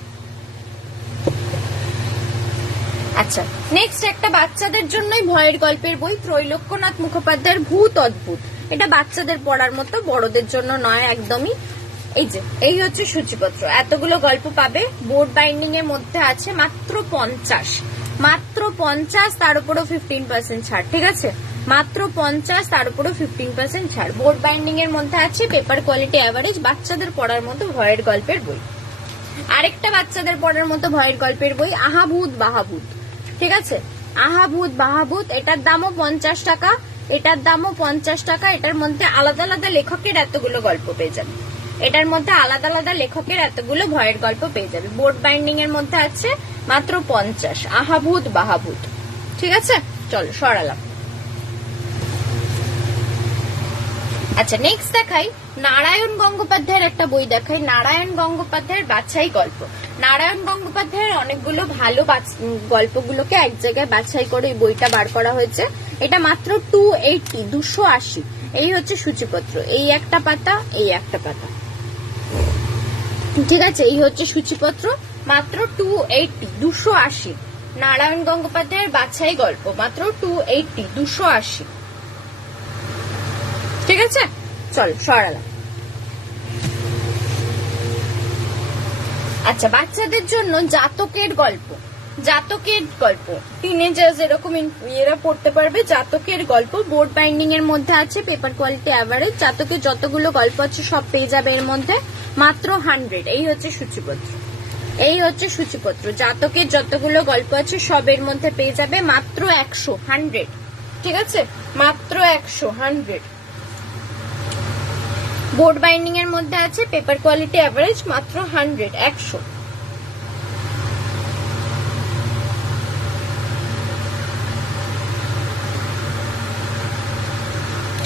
আচ্ছা, নেক্সট একটা বাচ্চাদের জন্যই ভয়ের গল্পের বই, ত্রৈলোক্যনাথ মুখোপাধ্যায়ের ভূত অদ্ভুত। এটা বাচ্চাদের পড়ার মতো, বড়দের জন্য নয় একদমই। এই যে এই হচ্ছে সূচিপত্র, এতগুলো গল্প পাবে। বোর্ড বাইন্ডিং এর মধ্যে আছে মাত্র 50, মাত্র 50, তার উপরও 15% ছাড়, ঠিক আছে, মাত্র 50, তার উপরও 15% ছাড়। বোর্ড বাইন্ডিং এর মধ্যে আছে, পেপার কোয়ালিটি অ্যাভারেজ, বাচ্চাদের পড়ার মতো ভয়ের গল্পের বই। আরেকটা বাচ্চাদের পড়ার মতো ভয়ের গল্পের বই, আহা ভূত বাহাভূত, ঠিক আছে, আহা ভূত বাহাভূত। এটার দামও 50 টাকা, এটার দামও 50 টাকা। এটার মধ্যে আলাদা আলাদা লেখকের এতগুলো গল্প পেয়ে যাবে, এটার মধ্যে আলাদা আলাদা লেখকের এতগুলো ভয়ের গল্প পেয়ে যাবে। বোর্ড বাইন্ডিং এর মধ্যে আছে মাত্র 50, আহা ভূত বাহাভূত, ঠিক আছে। চলো সরালাম। আচ্ছা, নেক্সট দেখাই নারায়ণ গঙ্গোপাধ্যায়ের একটা বই দেখাই, নারায়ণ গঙ্গোপাধ্যায়ের বাছাই গল্প। নারায়ণ গঙ্গোপাধ্যায়ের অনেকগুলো ভালো গল্পগুলোকে এক জায়গায় বাছাই করে এই বইটা বার করা হয়েছে। এটা মাত্র 280, 280। এই হচ্ছে সূচিপত্র, এই একটা পাতা, এই একটা পাতা, ঠিক আছে। এই হচ্ছে সূচিপত্র, মাত্র 280, 280। নারায়ণ গঙ্গোপাধ্যায়ের বাছাই গল্প, মাত্র 280, 280, ঠিক আছে। চল সরালাম। আচ্ছা, বাচ্চাদের জন্য জাতকের গল্প, জাতকের গল্প টিনেজার্স এরকম এরা পড়তে পারবে। জাতকের গল্প বোর্ড বাইন্ডিং এর মধ্যে আছে, পেপার কোয়ালিটি অ্যাভারেজ। জাতকের যতগুলো গল্প আছে সব পেয়ে যাবে এর মধ্যে, মাত্র 100। এই হচ্ছে সূচিপত্র, এই হচ্ছে সূচিপত্র। জাতকের যতগুলো গল্প আছে সব এর মধ্যে পেয়ে যাবে, মাত্র 100, ঠিক আছে, মাত্র 100। বোর্ড বাইন্ডিং এর মধ্যে আছে, পেপার কোয়ালিটি অ্যাভারেজ, মাত্র 100।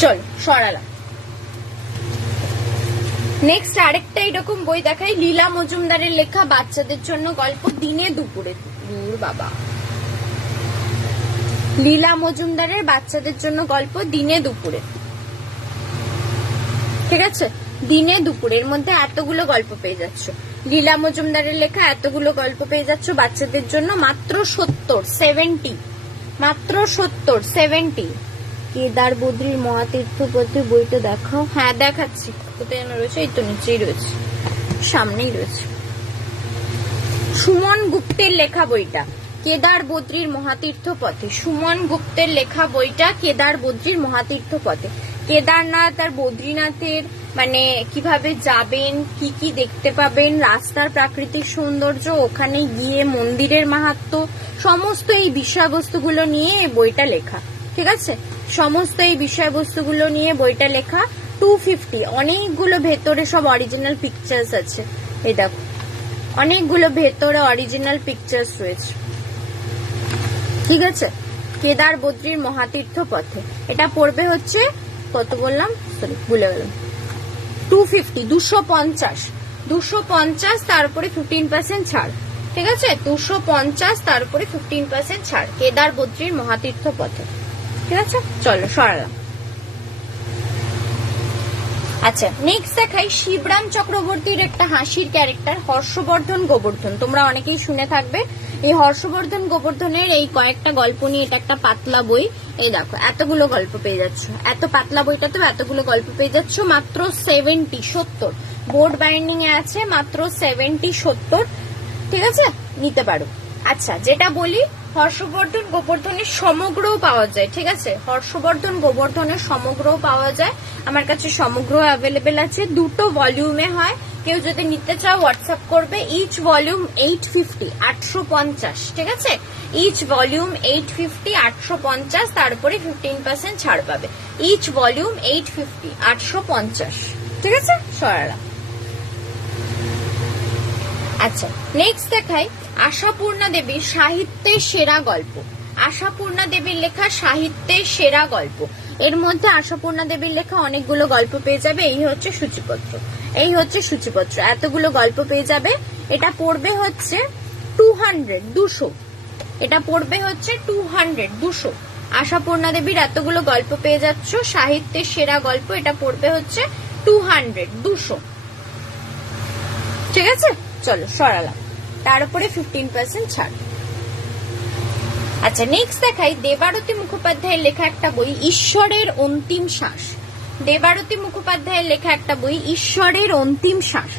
চল সরালাম। নেক্সট আরেকটা এরকম বই দেখাই, লীলা মজুমদারের লেখা বাচ্চাদের জন্য গল্প, দিনে দুপুরে। দূর বাবা, লীলা মজুমদারের বাচ্চাদের জন্য গল্প, দিনে দুপুরে, ঠিক আছে, দিনে দুপুরে। এর মধ্যে এতগুলো গল্প পেয়ে যাচ্ছ, লীলা মজুমদারের লেখা এতগুলো গল্প পেয়ে যাচ্ছ বাচ্চাদের জন্য, মাত্র 70, 70, মাত্র 70, 70। কেদার বদ্রীর মহাতীর্থ পথে বইটা দেখাও। হ্যাঁ দেখাচ্ছি, কোথায় যেন রয়েছে, এই তো নিচেই রয়েছে, সামনেই রয়েছে। সুমন গুপ্তের লেখা বইটা, কেদার বদ্রীর মহাতীর্থ পথে। সুমন গুপ্তের লেখা বইটা, কেদার বদ্রীর মহাতীর্থ পথে। কেদারনাথ আর বদ্রীনাথের মানে কিভাবে যাবেন, কি কি দেখতে পাবেন, রাস্তার প্রাকৃতিক সৌন্দর্য, ওখানে গিয়ে মন্দিরের মাহাত্ম্য, সমস্ত এই বিষয়বস্তুগুলো নিয়ে এই বইটা লেখা, ঠিক আছে, সমস্ত এই বিষয়বস্তুগুলো নিয়ে বইটা লেখা। 250, অনেকগুলো ভেতরে সব অরিজিনাল পিকচার্স আছে, এই দেখো অনেকগুলো ভেতরে অরিজিনাল পিকচার্স রয়েছে, ঠিক আছে। কেদার বদ্রীর মহাতীর্থ পথে, এটা পড়বে হচ্ছে কত বললাম, সরি ভুলে গেলাম, 250, 250, 250, তার উপরে 15% ছাড়, ঠিক আছে, 250, তার উপরে 15% ছাড়, কেদার বদ্রীর মহাতীর্থ পথে, ঠিক আছে। চলো সরালাম। আচ্ছা নেক্সট দেখাই শিবরাম চক্রবর্তীর একটা হাসির ক্যারেক্টার হর্ষবর্ধন গোবর্ধন। তোমরা অনেকেই শুনে থাকবে এই হর্ষবর্ধন গোবর্ধনের এই কয়েকটা গল্প নিয়ে এটা একটা পাতলা বই। এই দেখো এতগুলো গল্প পেয়ে যাচ্ছ, এত পাতলা বইটাতে এতগুলো গল্প পেয়ে যাচ্ছ মাত্র 70 বোর্ড বাইন্ডিং এ আছে, মাত্র 70 ঠিক আছে, নিতে পারো। আচ্ছা যেটা বলি হর্ষবর্ধন গোবর্ধনের সমগ্রও পাওয়া যায়, ঠিক আছে, হর্ষবর্ধন গোবর্ধনের সমগ্রও পাওয়া যায়, আমার কাছে সমগ্র অ্যাভেলেবেল আছে, দুটো ভলিউমে হয়। কেউ যদি নিতে চাও হোয়াটসঅ্যাপ করবে। ইচ ভলিউম 850 850, ঠিক আছে, ইচ ভলিউম 850 850, তারপরে 15% ছাড় পাবে। ইচ ভলিউম 850 850, ঠিক আছে সরালা। আচ্ছা নেক্সট দেখাই আশাপূর্ণা দেবীর সাহিত্যের সেরা গল্প। আশাপূর্ণা দেবীর লেখা সাহিত্যের সেরা গল্প। এর মধ্যে আশাপূর্ণা দেবীর লেখা অনেকগুলো গল্প পেয়ে যাবে। এই হচ্ছে সূচিপত্র, এই হচ্ছে সূচিপত্র, এতগুলো গল্প পেয়ে যাবে। এটা পড়বে হচ্ছে 200, এটা পড়বে হচ্ছে 200। আশাপূর্ণা দেবীর এতগুলো গল্প পেয়ে যাচ্ছ, সাহিত্যের সেরা গল্প, এটা পড়বে হচ্ছে 200, ঠিক আছে। চলো সরালাম, তার উপরে 15% ছাড়। আচ্ছা নেক্সট দেখাই দেবারতী মুখোপাধ্যায়ের লেখা একটা বই ঈশ্বরের অন্তিম শ্বাস। দেবারতী মুখোপাধ্যায়ের লেখা একটা বই ঈশ্বরের অন্তিম শ্বাস।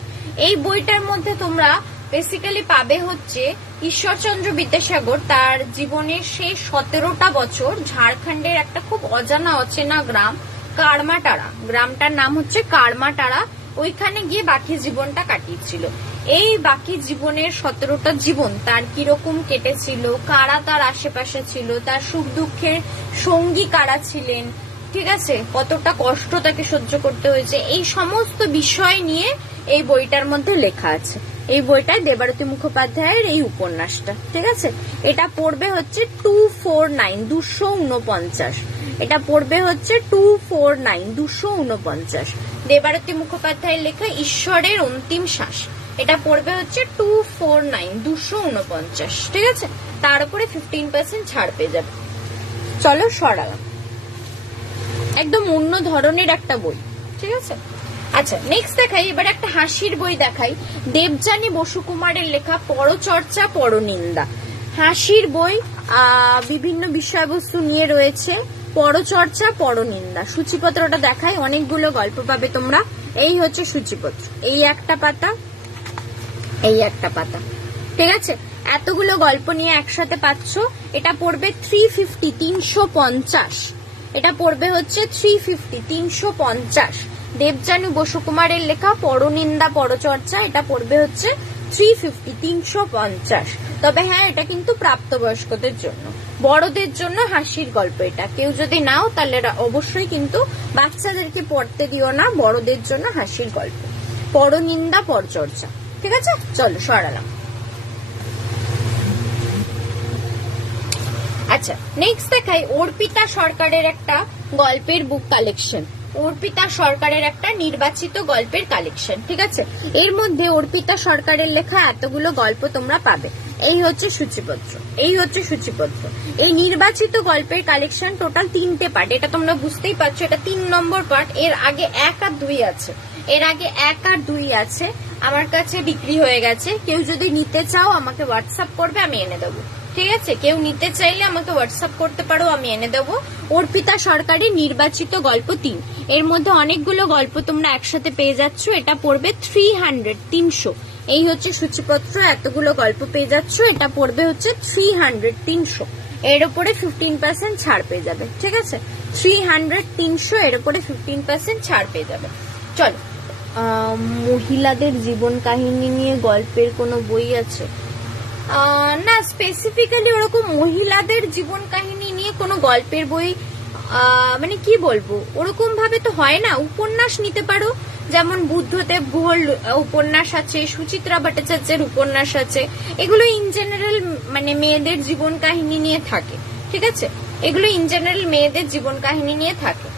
এই বইটার মধ্যে তোমরা বেসিক্যালি পাবে হচ্ছে ঈশ্বরচন্দ্র বিদ্যাসাগর তার জীবনের শেষ 17টা বছর ঝাড়খণ্ডের একটা খুব অজানা অচেনা গ্রাম কারমাটারা, গ্রামটার নাম হচ্ছে কারমাটারা, ওইখানে গিয়ে বাকি জীবনটা কাটিয়েছিল। এই বাকি জীবনের 17টা জীবন তার কিরকম কেটেছিল, কারা তার আশেপাশে ছিল, তার সুখ দুঃখের সঙ্গী কারা ছিলেন, ঠিক আছে, কতটা কষ্ট তাকে সহ্য করতে হয়েছে, এই সমস্ত বিষয় নিয়ে এই বইটার মধ্যে লেখা আছে। এই বইটায় দেবারতী মুখোপাধ্যায়ের এই উপন্যাসটা, ঠিক আছে, এটা পড়বে হচ্ছে 249, এটা পড়বে হচ্ছে 249। দেবারতী মুখোপাধ্যায়ের লেখা ঈশ্বরের অন্তিম শ্বাস, এটা পড়বে হচ্ছে 249, ঠিক আছে, তার উপরে 15% ছাড় পেয়ে যাবে। চলো সরালাম, একদম অন্য ধরনের একটা বই, ঠিক আছে। আচ্ছা নেক্সট দেখাই এবার একটা হাসির বই দেখাই, দেবযানী বসু কুমারের লেখা পরচর্চা পরনিন্দা। হাসির বই, বিভিন্ন বিষয়বস্তু নিয়ে রয়েছে, পরচর্চা পরনিন্দা। সূচিপত্রটা দেখাই, অনেকগুলো গল্প পাবে তোমরা। এই হচ্ছে সূচিপত্র, এই একটা পাতা, এই একটা পাতা, ঠিক আছে, এতগুলো গল্প নিয়ে একসাথে পাচ্ছ। এটা পড়বে 350, এটা পড়বে হচ্ছে 350। দেবযানী বসু কুমারের লেখা পরনিন্দা পরচর্চা, এটা পড়বে হচ্ছে 350। তবে হ্যাঁ এটা কিন্তু প্রাপ্তবয়স্কদের জন্য, বড়দের জন্য হাসির গল্প। এটা কেউ যদি নাও তাহলে অবশ্যই কিন্তু বাচ্চাদেরকে পড়তে দিও না, বড়দের জন্য হাসির গল্প, পরনিন্দা পরচর্চা, ঠিক আছে। চলো সরালাম। আচ্ছা নেক্সট দেখাই অর্পিতা সরকারের একটা গল্পের বুক কালেকশন, অর্পিতা সরকারের একটা নির্বাচিত গল্পের কালেকশন, ঠিক আছে। এর মধ্যে অর্পিতা সরকারের লেখা এতগুলো গল্প তোমরা পাবে। এই হচ্ছে সূচিপত্র, এই হচ্ছে সূচিপত্র, এই নির্বাচিত গল্পের কালেকশন টোটাল 3টে পার্ট, এটা তোমরা বুঝতেই পারছো, এটা 3 নম্বর পার্ট। এর আগে 1 আর 2 আছে, এর আগে 1 আর 2 আছে, আমার কাছে বিক্রি হয়ে গেছে। কেউ যদি নিতে চাও আমাকে হোয়াটসঅ্যাপ করবে, আমি এনে দেবো, ঠিক আছে। কেউ নিতে চাইলে আমাকে হোয়াটসঅ্যাপ করতে পারো, আমি এনে দেবো। অর্পিতা সরকারের নির্বাচিত গল্প 3, এর মধ্যে অনেকগুলো গল্প তোমরা একসাথে পেয়ে যাচ্ছ। এটা পড়বে 300। এই হচ্ছে সূচিপত্র, এতগুলো গল্প পেয়ে যাচ্ছ, এটা পড়বে হচ্ছে 300। এর উপরে 15% ছাড় পেয়ে যাবে, ঠিক আছে, 300 এর উপরে 15% ছাড় পেয়ে যাবে। চলো মহিলাদের জীবন কাহিনী নিয়ে গল্পের কোনো বই আছে? না, স্পেসিফিক্যালি ওরকম মহিলাদের জীবন কাহিনী নিয়ে কোনো গল্পের বই মানে কি বলবো ওরকম ভাবে তো হয় না। উপন্যাস নিতে পারো, যেমন বুদ্ধদেব গুহর উপন্যাস আছে, সুচিত্রা ভট্টাচার্যের উপন্যাস আছে, এগুলো ইন জেনারেল মানে মেয়েদের জীবন কাহিনী নিয়ে থাকে, ঠিক আছে, এগুলো ইন জেনারেল মেয়েদের জীবন কাহিনী নিয়ে থাকে,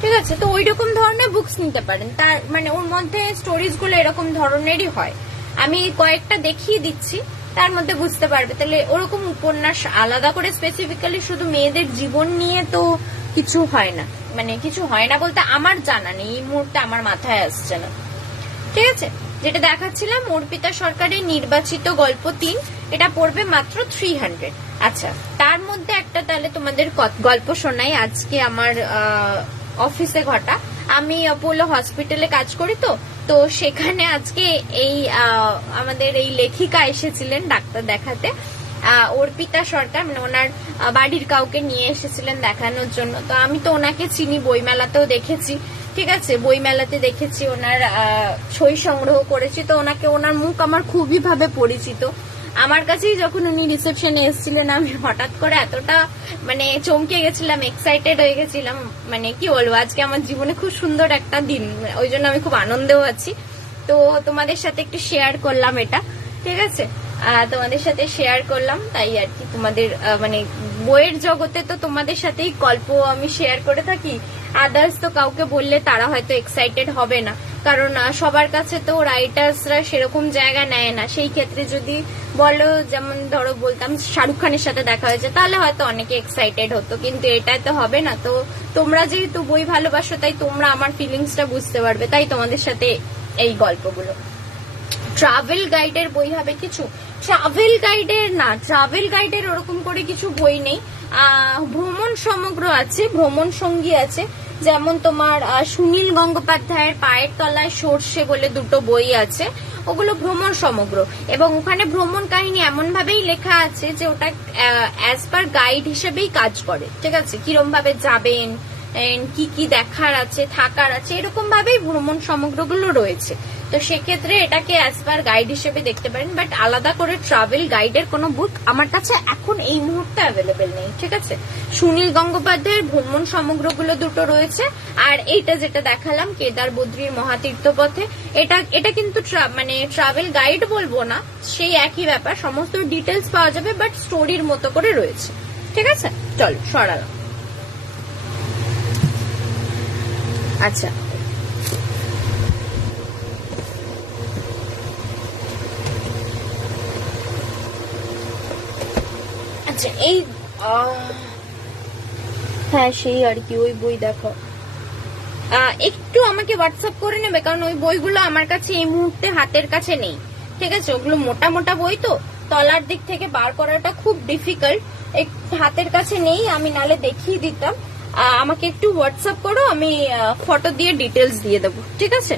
ঠিক আছে। তো ওই রকম ধরনের বুকস নিতে পারেন, তার মানে ওর মধ্যে স্টোরিজ গুলো এরকম ধরনেরই হয়। আমি কয়েকটা দেখিয়ে দিচ্ছি, তার মধ্যে বুঝতে পারবে। তাহলে ওরকম উপন্যাস আলাদা করে স্পেসিফিক্যালি শুধু মেয়েদের জীবন নিয়ে তো কিছু হয় না, মানে কিছু হয় না বলতে আমার জানা নেই, এই মুহূর্তে আমার মাথায় আসছে না। ঠিক আছে, যেটা দেখাচ্ছিলাম অর্পিতা সরকারের নির্বাচিত গল্প 3, এটা পড়বে মাত্র 300। আচ্ছা, তার মধ্যে একটা তাহলে তোমাদের গল্প শোনাই। আজকে আমার অফিসে ঘটা, আমি অপোলো হসপিটালে কাজ করি, তো সেখানে আজকে এই আমাদের এই লেখিকা এসেছিলেন ডাক্তার দেখাতে, অর্পিতা সরকার, মানে ওনার বাড়ির কাউকে নিয়ে এসেছিলেন দেখানোর জন্য। তো আমি তো ওনাকে চিনি, বইমেলাতেও দেখেছি, ঠিক আছে, বইমেলাতে দেখেছি, ওনার সই সংগ্রহ করেছি, তো ওনার মুখ আমার খুবই ভাবে পরিচিত। আমার কাছেই যখন উনি রিসেপশনে এসেছিলেন, আমি হঠাৎ করে এতটা মানে চমকে গেছিলাম, এক্সাইটেড হয়ে গেছিলাম, মানে কি বলবো, আজকে আমার জীবনে খুব সুন্দর একটা দিন, ওই জন্য আমি খুব আনন্দেও আছি। তো তোমাদের সাথে একটু শেয়ার করলাম এটা, ঠিক আছে, তোমাদের সাথে শেয়ার করলাম, তাই আর কি। তোমাদের মানে বইয়ের জগতে তো তোমাদের সাথেই গল্প আমি শেয়ার করে থাকি, আদার্স তো কাউকে বললে তারা হয়তো এক্সাইটেড হবে না, কারণ সবার কাছে তো রাইটার্সরা সেরকম জায়গা নেয় না। সেই ক্ষেত্রে যদি বলো, যেমন ধরো বলতাম শাহরুখ খানের সাথে দেখা হয়েছে, তাহলে হয়তো অনেকে এক্সাইটেড হতো, কিন্তু এটাই তো হবে না। তো তোমরা যেহেতু বই ভালোবাসো, তাই তোমরা আমার ফিলিংসটা বুঝতে পারবে, তাই তোমাদের সাথে এই গল্পগুলো। ট্রাভেল গাইডের বই হবে কিছু? ট্রাভেল গাইডের না, ট্রাভেল গাইডের ওরকম করে কিছু বই নেই। ভ্রমণ সমগ্র আছে, ভ্রমণ সঙ্গী আছে, যেমন তোমার সুনীল গঙ্গোপাধ্যায়ের পায়ের তলায় সর্ষে বলে দুটো বই আছে, ওগুলো ভ্রমণ সমগ্র, এবং ওখানে ভ্রমণ কাহিনী এমন ভাবেই লেখা আছে যে ওটা অ্যাজ পার গাইড হিসেবেই কাজ করে, ঠিক আছে, কিরম ভাবে যাবেন, কি কি দেখার আছে, থাকার আছে, এরকম ভাবেই ভ্রমণ সমগ্রগুলো রয়েছে। তো সেক্ষেত্রে এটাকে অ্যাজ পার গাইড হিসেবে দেখতে পারেন, বাট আলাদা করে ট্রাভেল গাইডের কোনো বুক আমার কাছে এখন এই মুহূর্তে অ্যাভেলেবেল নেই, ঠিক আছে। সুনীল গঙ্গোপাধ্যায়ের ভ্রমণ সমগ্রগুলো দুটো রয়েছে, আর এইটা যেটা দেখালাম কেদার বদ্রীর মহাতীর্থ পথে, এটা কিন্তু মানে ট্রাভেল গাইড বলবো না, সেই একই ব্যাপার, সমস্ত ডিটেলস পাওয়া যাবে, বাট স্টোরির মতো করে রয়েছে, ঠিক আছে। চলো সরালাম। আচ্ছা, আচ্ছা, এই হ্যাঁ সেই আর কি, ওই বই দেখো, একটু আমাকে হোয়াটসঅ্যাপ করে নেবে, কারণ ওই বইগুলো আমার কাছে এই মুহূর্তে হাতের কাছে নেই, ঠিক আছে। ওগুলো মোটা মোটা বই, তো তলার দিক থেকে বার করাটা খুব ডিফিকাল্ট, হাতের কাছে নেই, আমি নালে দেখিয়ে দিতাম। আমাকে একটু হোয়াটসঅ্যাপ করো, আমি ফটো দিয়ে ডিটেলস দিয়ে দেবো, ঠিক আছে।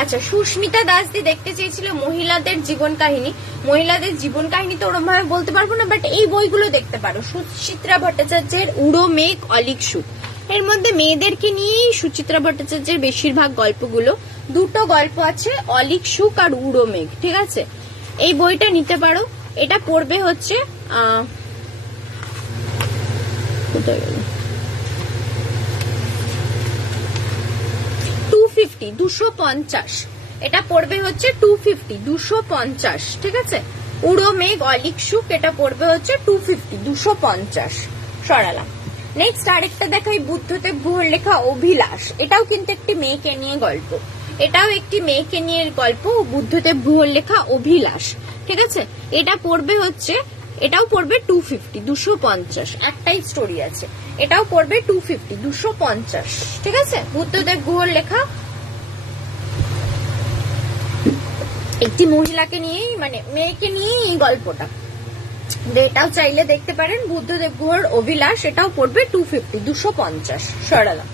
আচ্ছা, সুস্মিতা দাসদি দেখতে চেয়েছিল মহিলাদের জীবন কাহিনী। মহিলাদের জীবন কাহিনী তো ওরকম ভাবে বলতে পারবো না, বাট এই বইগুলো দেখতে পারো, সুচিত্রা ভট্টাচার্যের উড়ো মেঘ অলিক সুখ, এর মধ্যে মেয়েদেরকে নিয়েই সুচিত্রা ভট্টাচার্যের বেশিরভাগ গল্পগুলো। দুটো গল্প আছে, অলিক সুখ আর উড়ো মেঘ, ঠিক আছে, এই বইটা নিতে পারো। এটা পড়বে হচ্ছে 250, এটা পড়বে হচ্ছে 250, ঠিক আছে। উড়ো মেঘ অলিক সুখ, এটা পড়বে হচ্ছে 250। সরালাম। নেক্সট আরেকটা দেখাই, বুদ্ধদেব গুহর লেখা অভিলাষ, এটাও কিন্তু একটি মেয়েকে নিয়ে গল্প, এটাও একটি মেয়েকে নিয়ে গল্প, বুদ্ধদেব গুহর লেখা অভিলাষ, ঠিক আছে। এটা পড়বে হচ্ছে, এটাও পড়বে 250, একটাই স্টোরি আছে, এটাও পড়বে 250, ঠিক আছে। বুদ্ধদেব গুহর লেখা একটি মহিলাকে নিয়েই, মানে মেয়েকে নিয়েই এই গল্পটা, এটাও চাইলে দেখতে পারেন। বুদ্ধদেব গুহর অভিলাষ, এটাও পড়বে 250। সরালাম।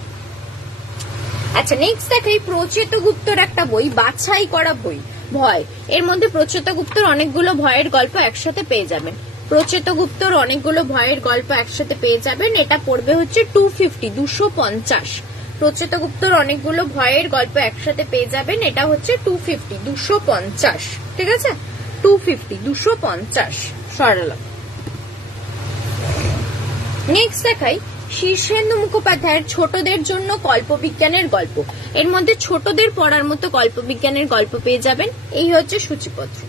আচ্ছা, নেক্সট দেখাই প্রচেত গুপ্তর একটা বই, বাছাই করা বই, ভয়। এর মধ্যে প্রচেত গুপ্তর অনেকগুলো ভয়ের গল্প একসাথে পেয়ে যাবেন, প্রচেত গুপ্তর অনেকগুলো ভয়ের গল্প একসাথে পেয়ে যাবেন, এটা পড়বে হচ্ছে 250। প্রচেত গুপ্তর অনেকগুলো ভয়ের গল্প একসাথে পেয়ে যাবেন, এটা হচ্ছে 250, ঠিক আছে, 250। সরালাম। নেক্সট দেখাই শীর্ষেন্দু মুখোপাধ্যায়ের ছোটদের জন্য কল্পবিজ্ঞানের গল্প, এর মধ্যে ছোটদের পড়ার মতো কল্পবিজ্ঞানের গল্প পেয়ে যাবেন। এই হচ্ছে সূচিপত্র,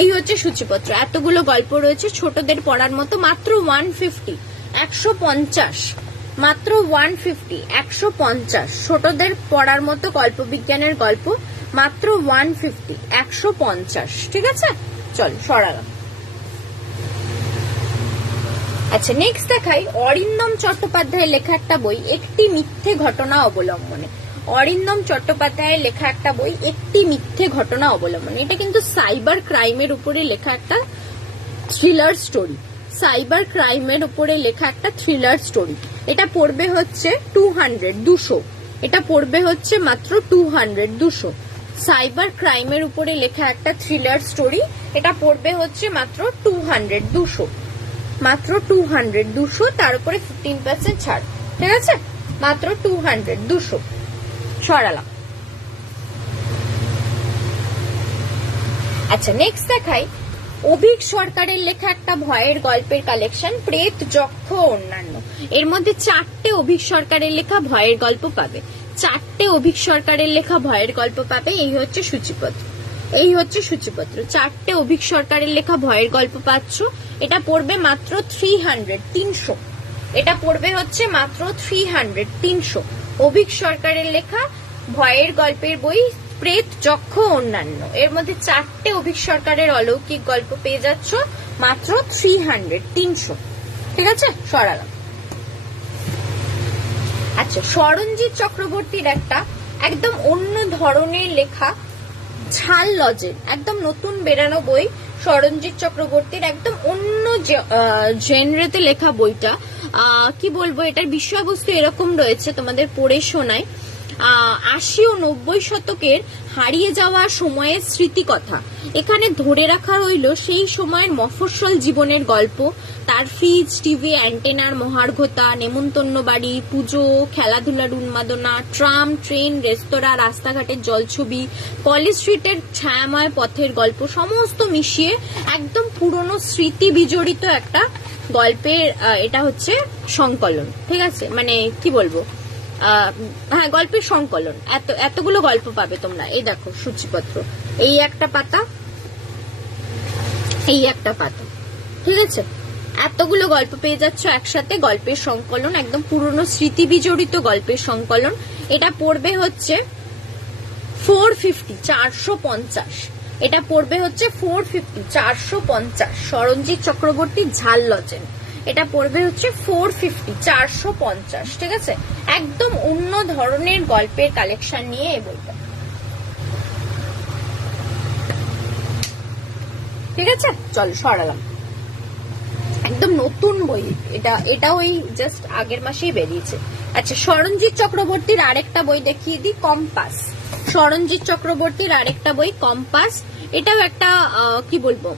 এই হচ্ছে সূচিপত্র, এতগুলো গল্প রয়েছে ছোটদের পড়ার মতো, মাত্র 150, 150, মাত্র 150, 150 ছোটদের পড়ার মতো কল্পবিজ্ঞানের গল্প, মাত্র 150, 150, ঠিক আছে। চল সরালাম। আচ্ছা নেক্সট দেখাই অরিন্দম চট্টোপাধ্যায়ের লেখা একটা বই একটি মিথ্যে ঘটনা অবলম্বনে। অরিন্দম চট্টোপাধ্যায়ের লেখা একটা বই একটি মিথ্যে ঘটনা অবলম্বনে। এটা কিন্তু সাইবার ক্রাইমের উপরে লেখা একটা থ্রিলার স্টোরি। সাইবার ক্রাইমের উপরে লেখা একটা থ্রিলার স্টোরি। এটা পড়বে হচ্ছে 200। এটা পড়বে হচ্ছে মাত্র 200। সাইবার ক্রাইমের উপরে লেখা একটা থ্রিলার স্টোরি। এটা পড়বে হচ্ছে মাত্র 200। মাত্র 200 তার উপরে 15% ছাড়। ঠিক আছে, মাত্র 200 সরালাম। আচ্ছা নেক্সট দেখাই অভিক সরকারের লেখা একটা ভয়ের গল্পের কালেকশন প্রেত, যক্ষ ও অন্যান্য। এর মধ্যে 4টে অভিক সরকারের লেখা ভয়ের গল্প পাবে। 4টে অভিক সরকারের লেখা ভয়ের গল্প পাবে। এই হচ্ছে সূচিপত্র। এই হচ্ছে সূচিপত্র। 4টে অভিক সরকারের লেখা ভয়ের গল্প পাচ্ছ। এটা পড়বে মাত্র 300। এটা পড়বে হচ্ছে মাত্র 300। অভিক সরকারের লেখা ভয়ের গল্পের বই প্রেত, যক্ষ অন্যান্য। এর মধ্যে 4টে অভিক সরকারের অলৌকিক গল্প পেয়ে যাচ্ছ মাত্র 300। ঠিক আছে, সরালাম। আচ্ছা সরঞ্জিৎ চক্রবর্তীর একটা একদম অন্য ধরনের লেখা ঝাল লজেন, একদম নতুন বেরানো বই। সরঞ্জিৎ চক্রবর্তীর একদম অন্য জেনরেতে লেখা বইটা। কি বলবো, এটার বিষয়বস্তু এরকম রয়েছে, তোমাদের পড়ে শোনায়। 80 ও 90 শতকের হারিয়ে যাওয়া সময়ের স্মৃতিকথা এখানে ধরে রাখা রইল। সেই সময়ের মফস্বল জীবনের গল্প, তার ফ্রিজ, টিভি, অ্যান্টেনার মহার্ঘতা, নেমন্তন্ন বাড়ি, পুজো, খেলাধুলার উন্মাদনা, ট্রাম, ট্রেন, রেস্তোরাঁ, রাস্তাঘাটের জলছবি, কলেজ স্ট্রিটের ছায়াময় পথের গল্প সমস্ত মিশিয়ে একদম পুরনো স্মৃতি বিজড়িত একটা গল্পের এটা হচ্ছে সংকলন। ঠিক আছে, মানে কি বলবো, হ্যাঁ গল্পের সংকলন। এতগুলো গল্প পাবে তোমরা। এই দেখো সূচিপত্র, এই একটা পাতা, এই একটা পাতা। ঠিক আছে, এতগুলো গল্প পেয়ে যাচ্ছ একসাথে। গল্পের সংকলন, একদম পুরনো স্মৃতি বিজড়িত গল্পের সংকলন। এটা পড়বে হচ্ছে 450। এটা পড়বে হচ্ছে 450। সরঞ্জিৎ চক্রবর্তী ঝাল লজেন। এটা পড়বে হচ্ছে 450। ঠিক আছে, একদম অন্য ধরনের গল্পের কালেকশন নিয়ে এই বইটা। ঠিক আছে, চল সরালাম। একদম নতুন বই এটাও এই জাস্ট আগের মাসেই বেরিয়েছে। আচ্ছা সরঞ্জিৎ চক্রবর্তীর আরেকটা বই দেখিয়ে দিই, কম্পাস। সরঞ্জিৎ চক্রবর্তীর আরেকটা বই কম্পাস। এটাও একটা কি বলবো,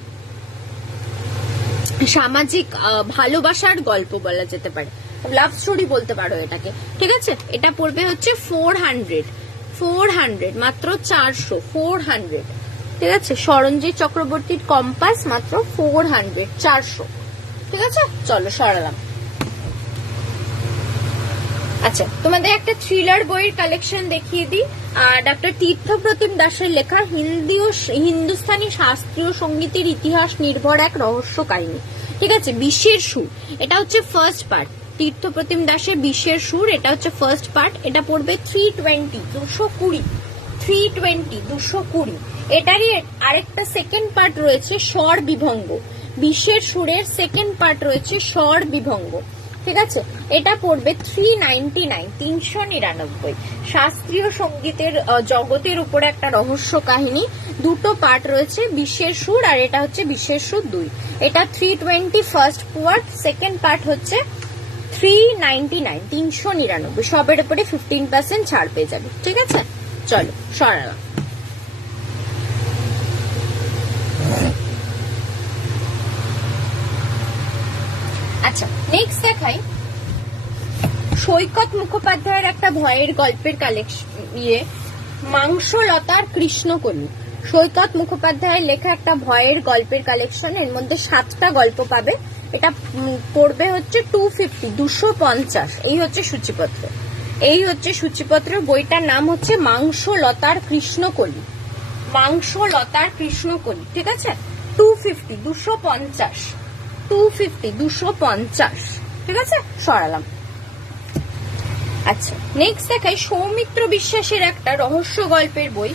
সামাজিক ভালোবাসার গল্প বলা যেতে পারে, লাভ স্টোরি বলতে পারো এটাকে। ঠিক আছে, এটা পড়বে হচ্ছে 400। মাত্র 400। 400। ঠিক আছে, সরঞ্জিৎ চক্রবর্তীর কম্পাস মাত্র 400। ঠিক আছে, চলো সরালাম। আচ্ছা তোমাদের একটা থ্রিলার বইয়ের কালেকশন দেখিয়ে দিই। ডক্টর তীর্থপ্রতিম দাসের লেখা হিন্দুস্তানি শাস্ত্রীয় সঙ্গীতের ইতিহাস নির্ভর এক রহস্য কাহিনী। ঠিক আছে, বিষের সুর, এটা হচ্ছে ফার্স্ট পার্ট। তীর্থপ্রতিম দাসের বিষের সুর, এটা হচ্ছে ফার্স্ট পার্ট। এটা পড়বে 220। 220। এটারই আরেকটা সেকেন্ড পার্ট রয়েছে স্বর বিভঙ্গ। বিষের সুরের সেকেন্ড পার্ট রয়েছে স্বর বিভঙ্গ। ঠিক আছে, এটা পড়বে 399। শাস্ত্রীয় সঙ্গীতের জগতের উপরে একটা রহস্য কাহিনী। দুটো পার্ট রয়েছে, বিষের সুর আর এটা হচ্ছে বিষের সুর 2। এটা 320 ফার্স্ট পার্ট, সেকেন্ড পার্ট হচ্ছে 399। 399। সবের উপরে 15% ছাড় পেয়ে যাবে। ঠিক আছে, চলো সরালাম। আচ্ছা নেক্সট দেখাই সৈকত মুখোপাধ্যায়ের একটা ভয়ের গল্পের কালেকশন, মাংসলতার কৃষ্ণকলি। সৈকত মুখোপাধ্যায়ের লেখা একটা ভয়ের গল্পের কালেকশন। এর মধ্যে 7টা গল্প পাবে। এটা পড়বে হচ্ছে 250। এই হচ্ছে সূচিপত্র। এই হচ্ছে সূচিপত্র। বইটার নাম হচ্ছে মাংসলতার কৃষ্ণকলি। মাংসলতার কৃষ্ণকলি। ঠিক আছে, 250। 250। ঠিক আছে, সরালাম। আচ্ছা নেক্সট দেখাই সৌমিত্র বিশ্বাসের একটা রহস্য গল্পের বই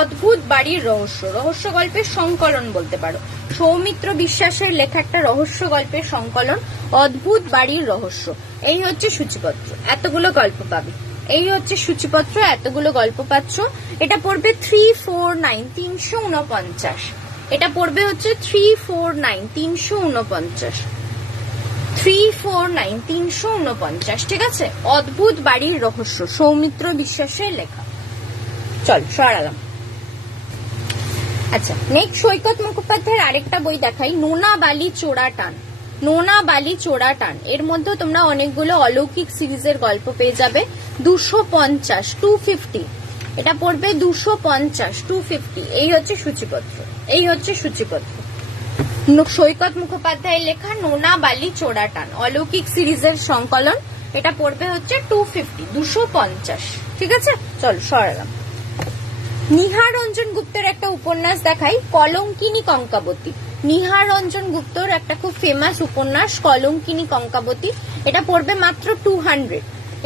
অদ্ভুত বাড়ির রহস্য, রহস্য গল্পের সংকলন বলতে পারো। সৌমিত্র বিশ্বাসের লেখা একটা রহস্য গল্পের সংকলন, অদ্ভুত বাড়ির রহস্য। এই হচ্ছে সূচিপত্র, এতগুলো গল্প পাবে। এই হচ্ছে সূচিপত্র, এতগুলো গল্প পাচ্ছ। এটা পড়বে 349, 349। এটা পড়বে হচ্ছে 349, 349, 349, 349। ঠিক আছে, অদ্ভুত বাড়ির রহস্য, সৌমিত্র বিশ্বাসের লেখা। চল সরালাম। আচ্ছা, নেক্সট সৈকত মুখোপাধ্যায়ের আরেকটা বই দেখাই, নোনা বালি চোরা টান। নোনা বালি চোরা টান, এর মধ্যে তোমরা অনেকগুলো অলৌকিক সিরিজের গল্প পেয়ে যাবে। 250, 250, এটা পড়বে 250, 250। এই হচ্ছে সূচিপত্র, এই হচ্ছে সূচিপত্র। সৈকত মুখোপাধ্যায়ের লেখা নোনা বালি চোরা টান, অলৌকিক সিরিজের সংকলন। এটা পড়বে হচ্ছে 250, 250। ঠিক আছে, চল সরালাম। নিহার রঞ্জন গুপ্তের একটা উপন্যাস দেখাই, কলঙ্কিনী কঙ্কাবতী। নিহার রঞ্জন গুপ্তর একটা খুব ফেমাস উপন্যাস কলঙ্কিনী কঙ্কাবতী। এটা পড়বে মাত্র 200,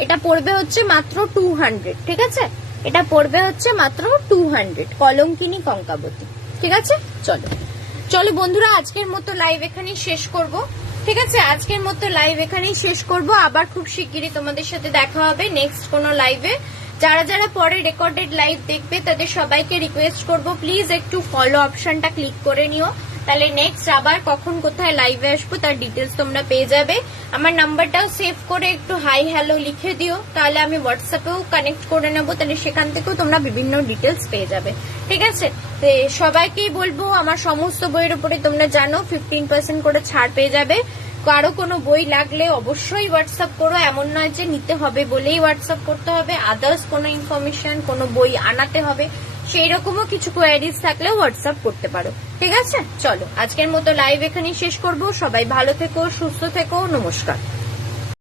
এটা পড়বে হচ্ছে মাত্র 200। ঠিক আছে, এটা পড়বে হচ্ছে মাত্র 200, কলঙ্কিনী কঙ্কাবতী। ঠিক আছে, চলো চলো বন্ধুরা, আজকের মতো লাইভ এখানেই শেষ করব। ঠিক আছে, আজকের মতো লাইভ এখানেই শেষ করব। আবার খুব শিগগিরই তোমাদের সাথে দেখা হবে নেক্সট কোনো লাইভে। যারা যারা পরে রেকর্ডেড লাইভ দেখবে তাদের সবাইকে রিকোয়েস্ট করব, প্লিজ একটু ফলো অপশনটা ক্লিক করে নিও, তাহলে নেক্সট আবার কখন কোথায় লাইভে আসবো তার ডিটেলস তোমরা পেয়ে যাবে। আমার নাম্বারটাও সেভ করে একটু হাই হ্যালো লিখে দিও, তাহলে আমি হোয়াটসঅ্যাপেও কানেক্ট করে নেবো, তাহলে সেখান থেকেও তোমরা বিভিন্ন ডিটেলস পেয়ে যাবে। ঠিক আছে, সবাইকেই বলবো আমার সমস্ত বইয়ের উপরে তোমরা জানো 15% করে ছাড় পেয়ে যাবে। কারো কোনো বই লাগলে অবশ্যই হোয়াটসঅ্যাপ করো, এমন নয় যে নিতে হবে বলেই হোয়াটসঅ্যাপ করতে হবে। আদার্স কোনো ইনফরমেশন, কোনো বই আনাতে হবে, সেই রকমও কিছু কোয়ারিজ থাকলেও হোয়াটসঅ্যাপ করতে পারো। ঠিক আছে, চলো আজকের মতো লাইভ এখানেই শেষ করব। সবাই ভালো থেকো, সুস্থ থেকো, নমস্কার।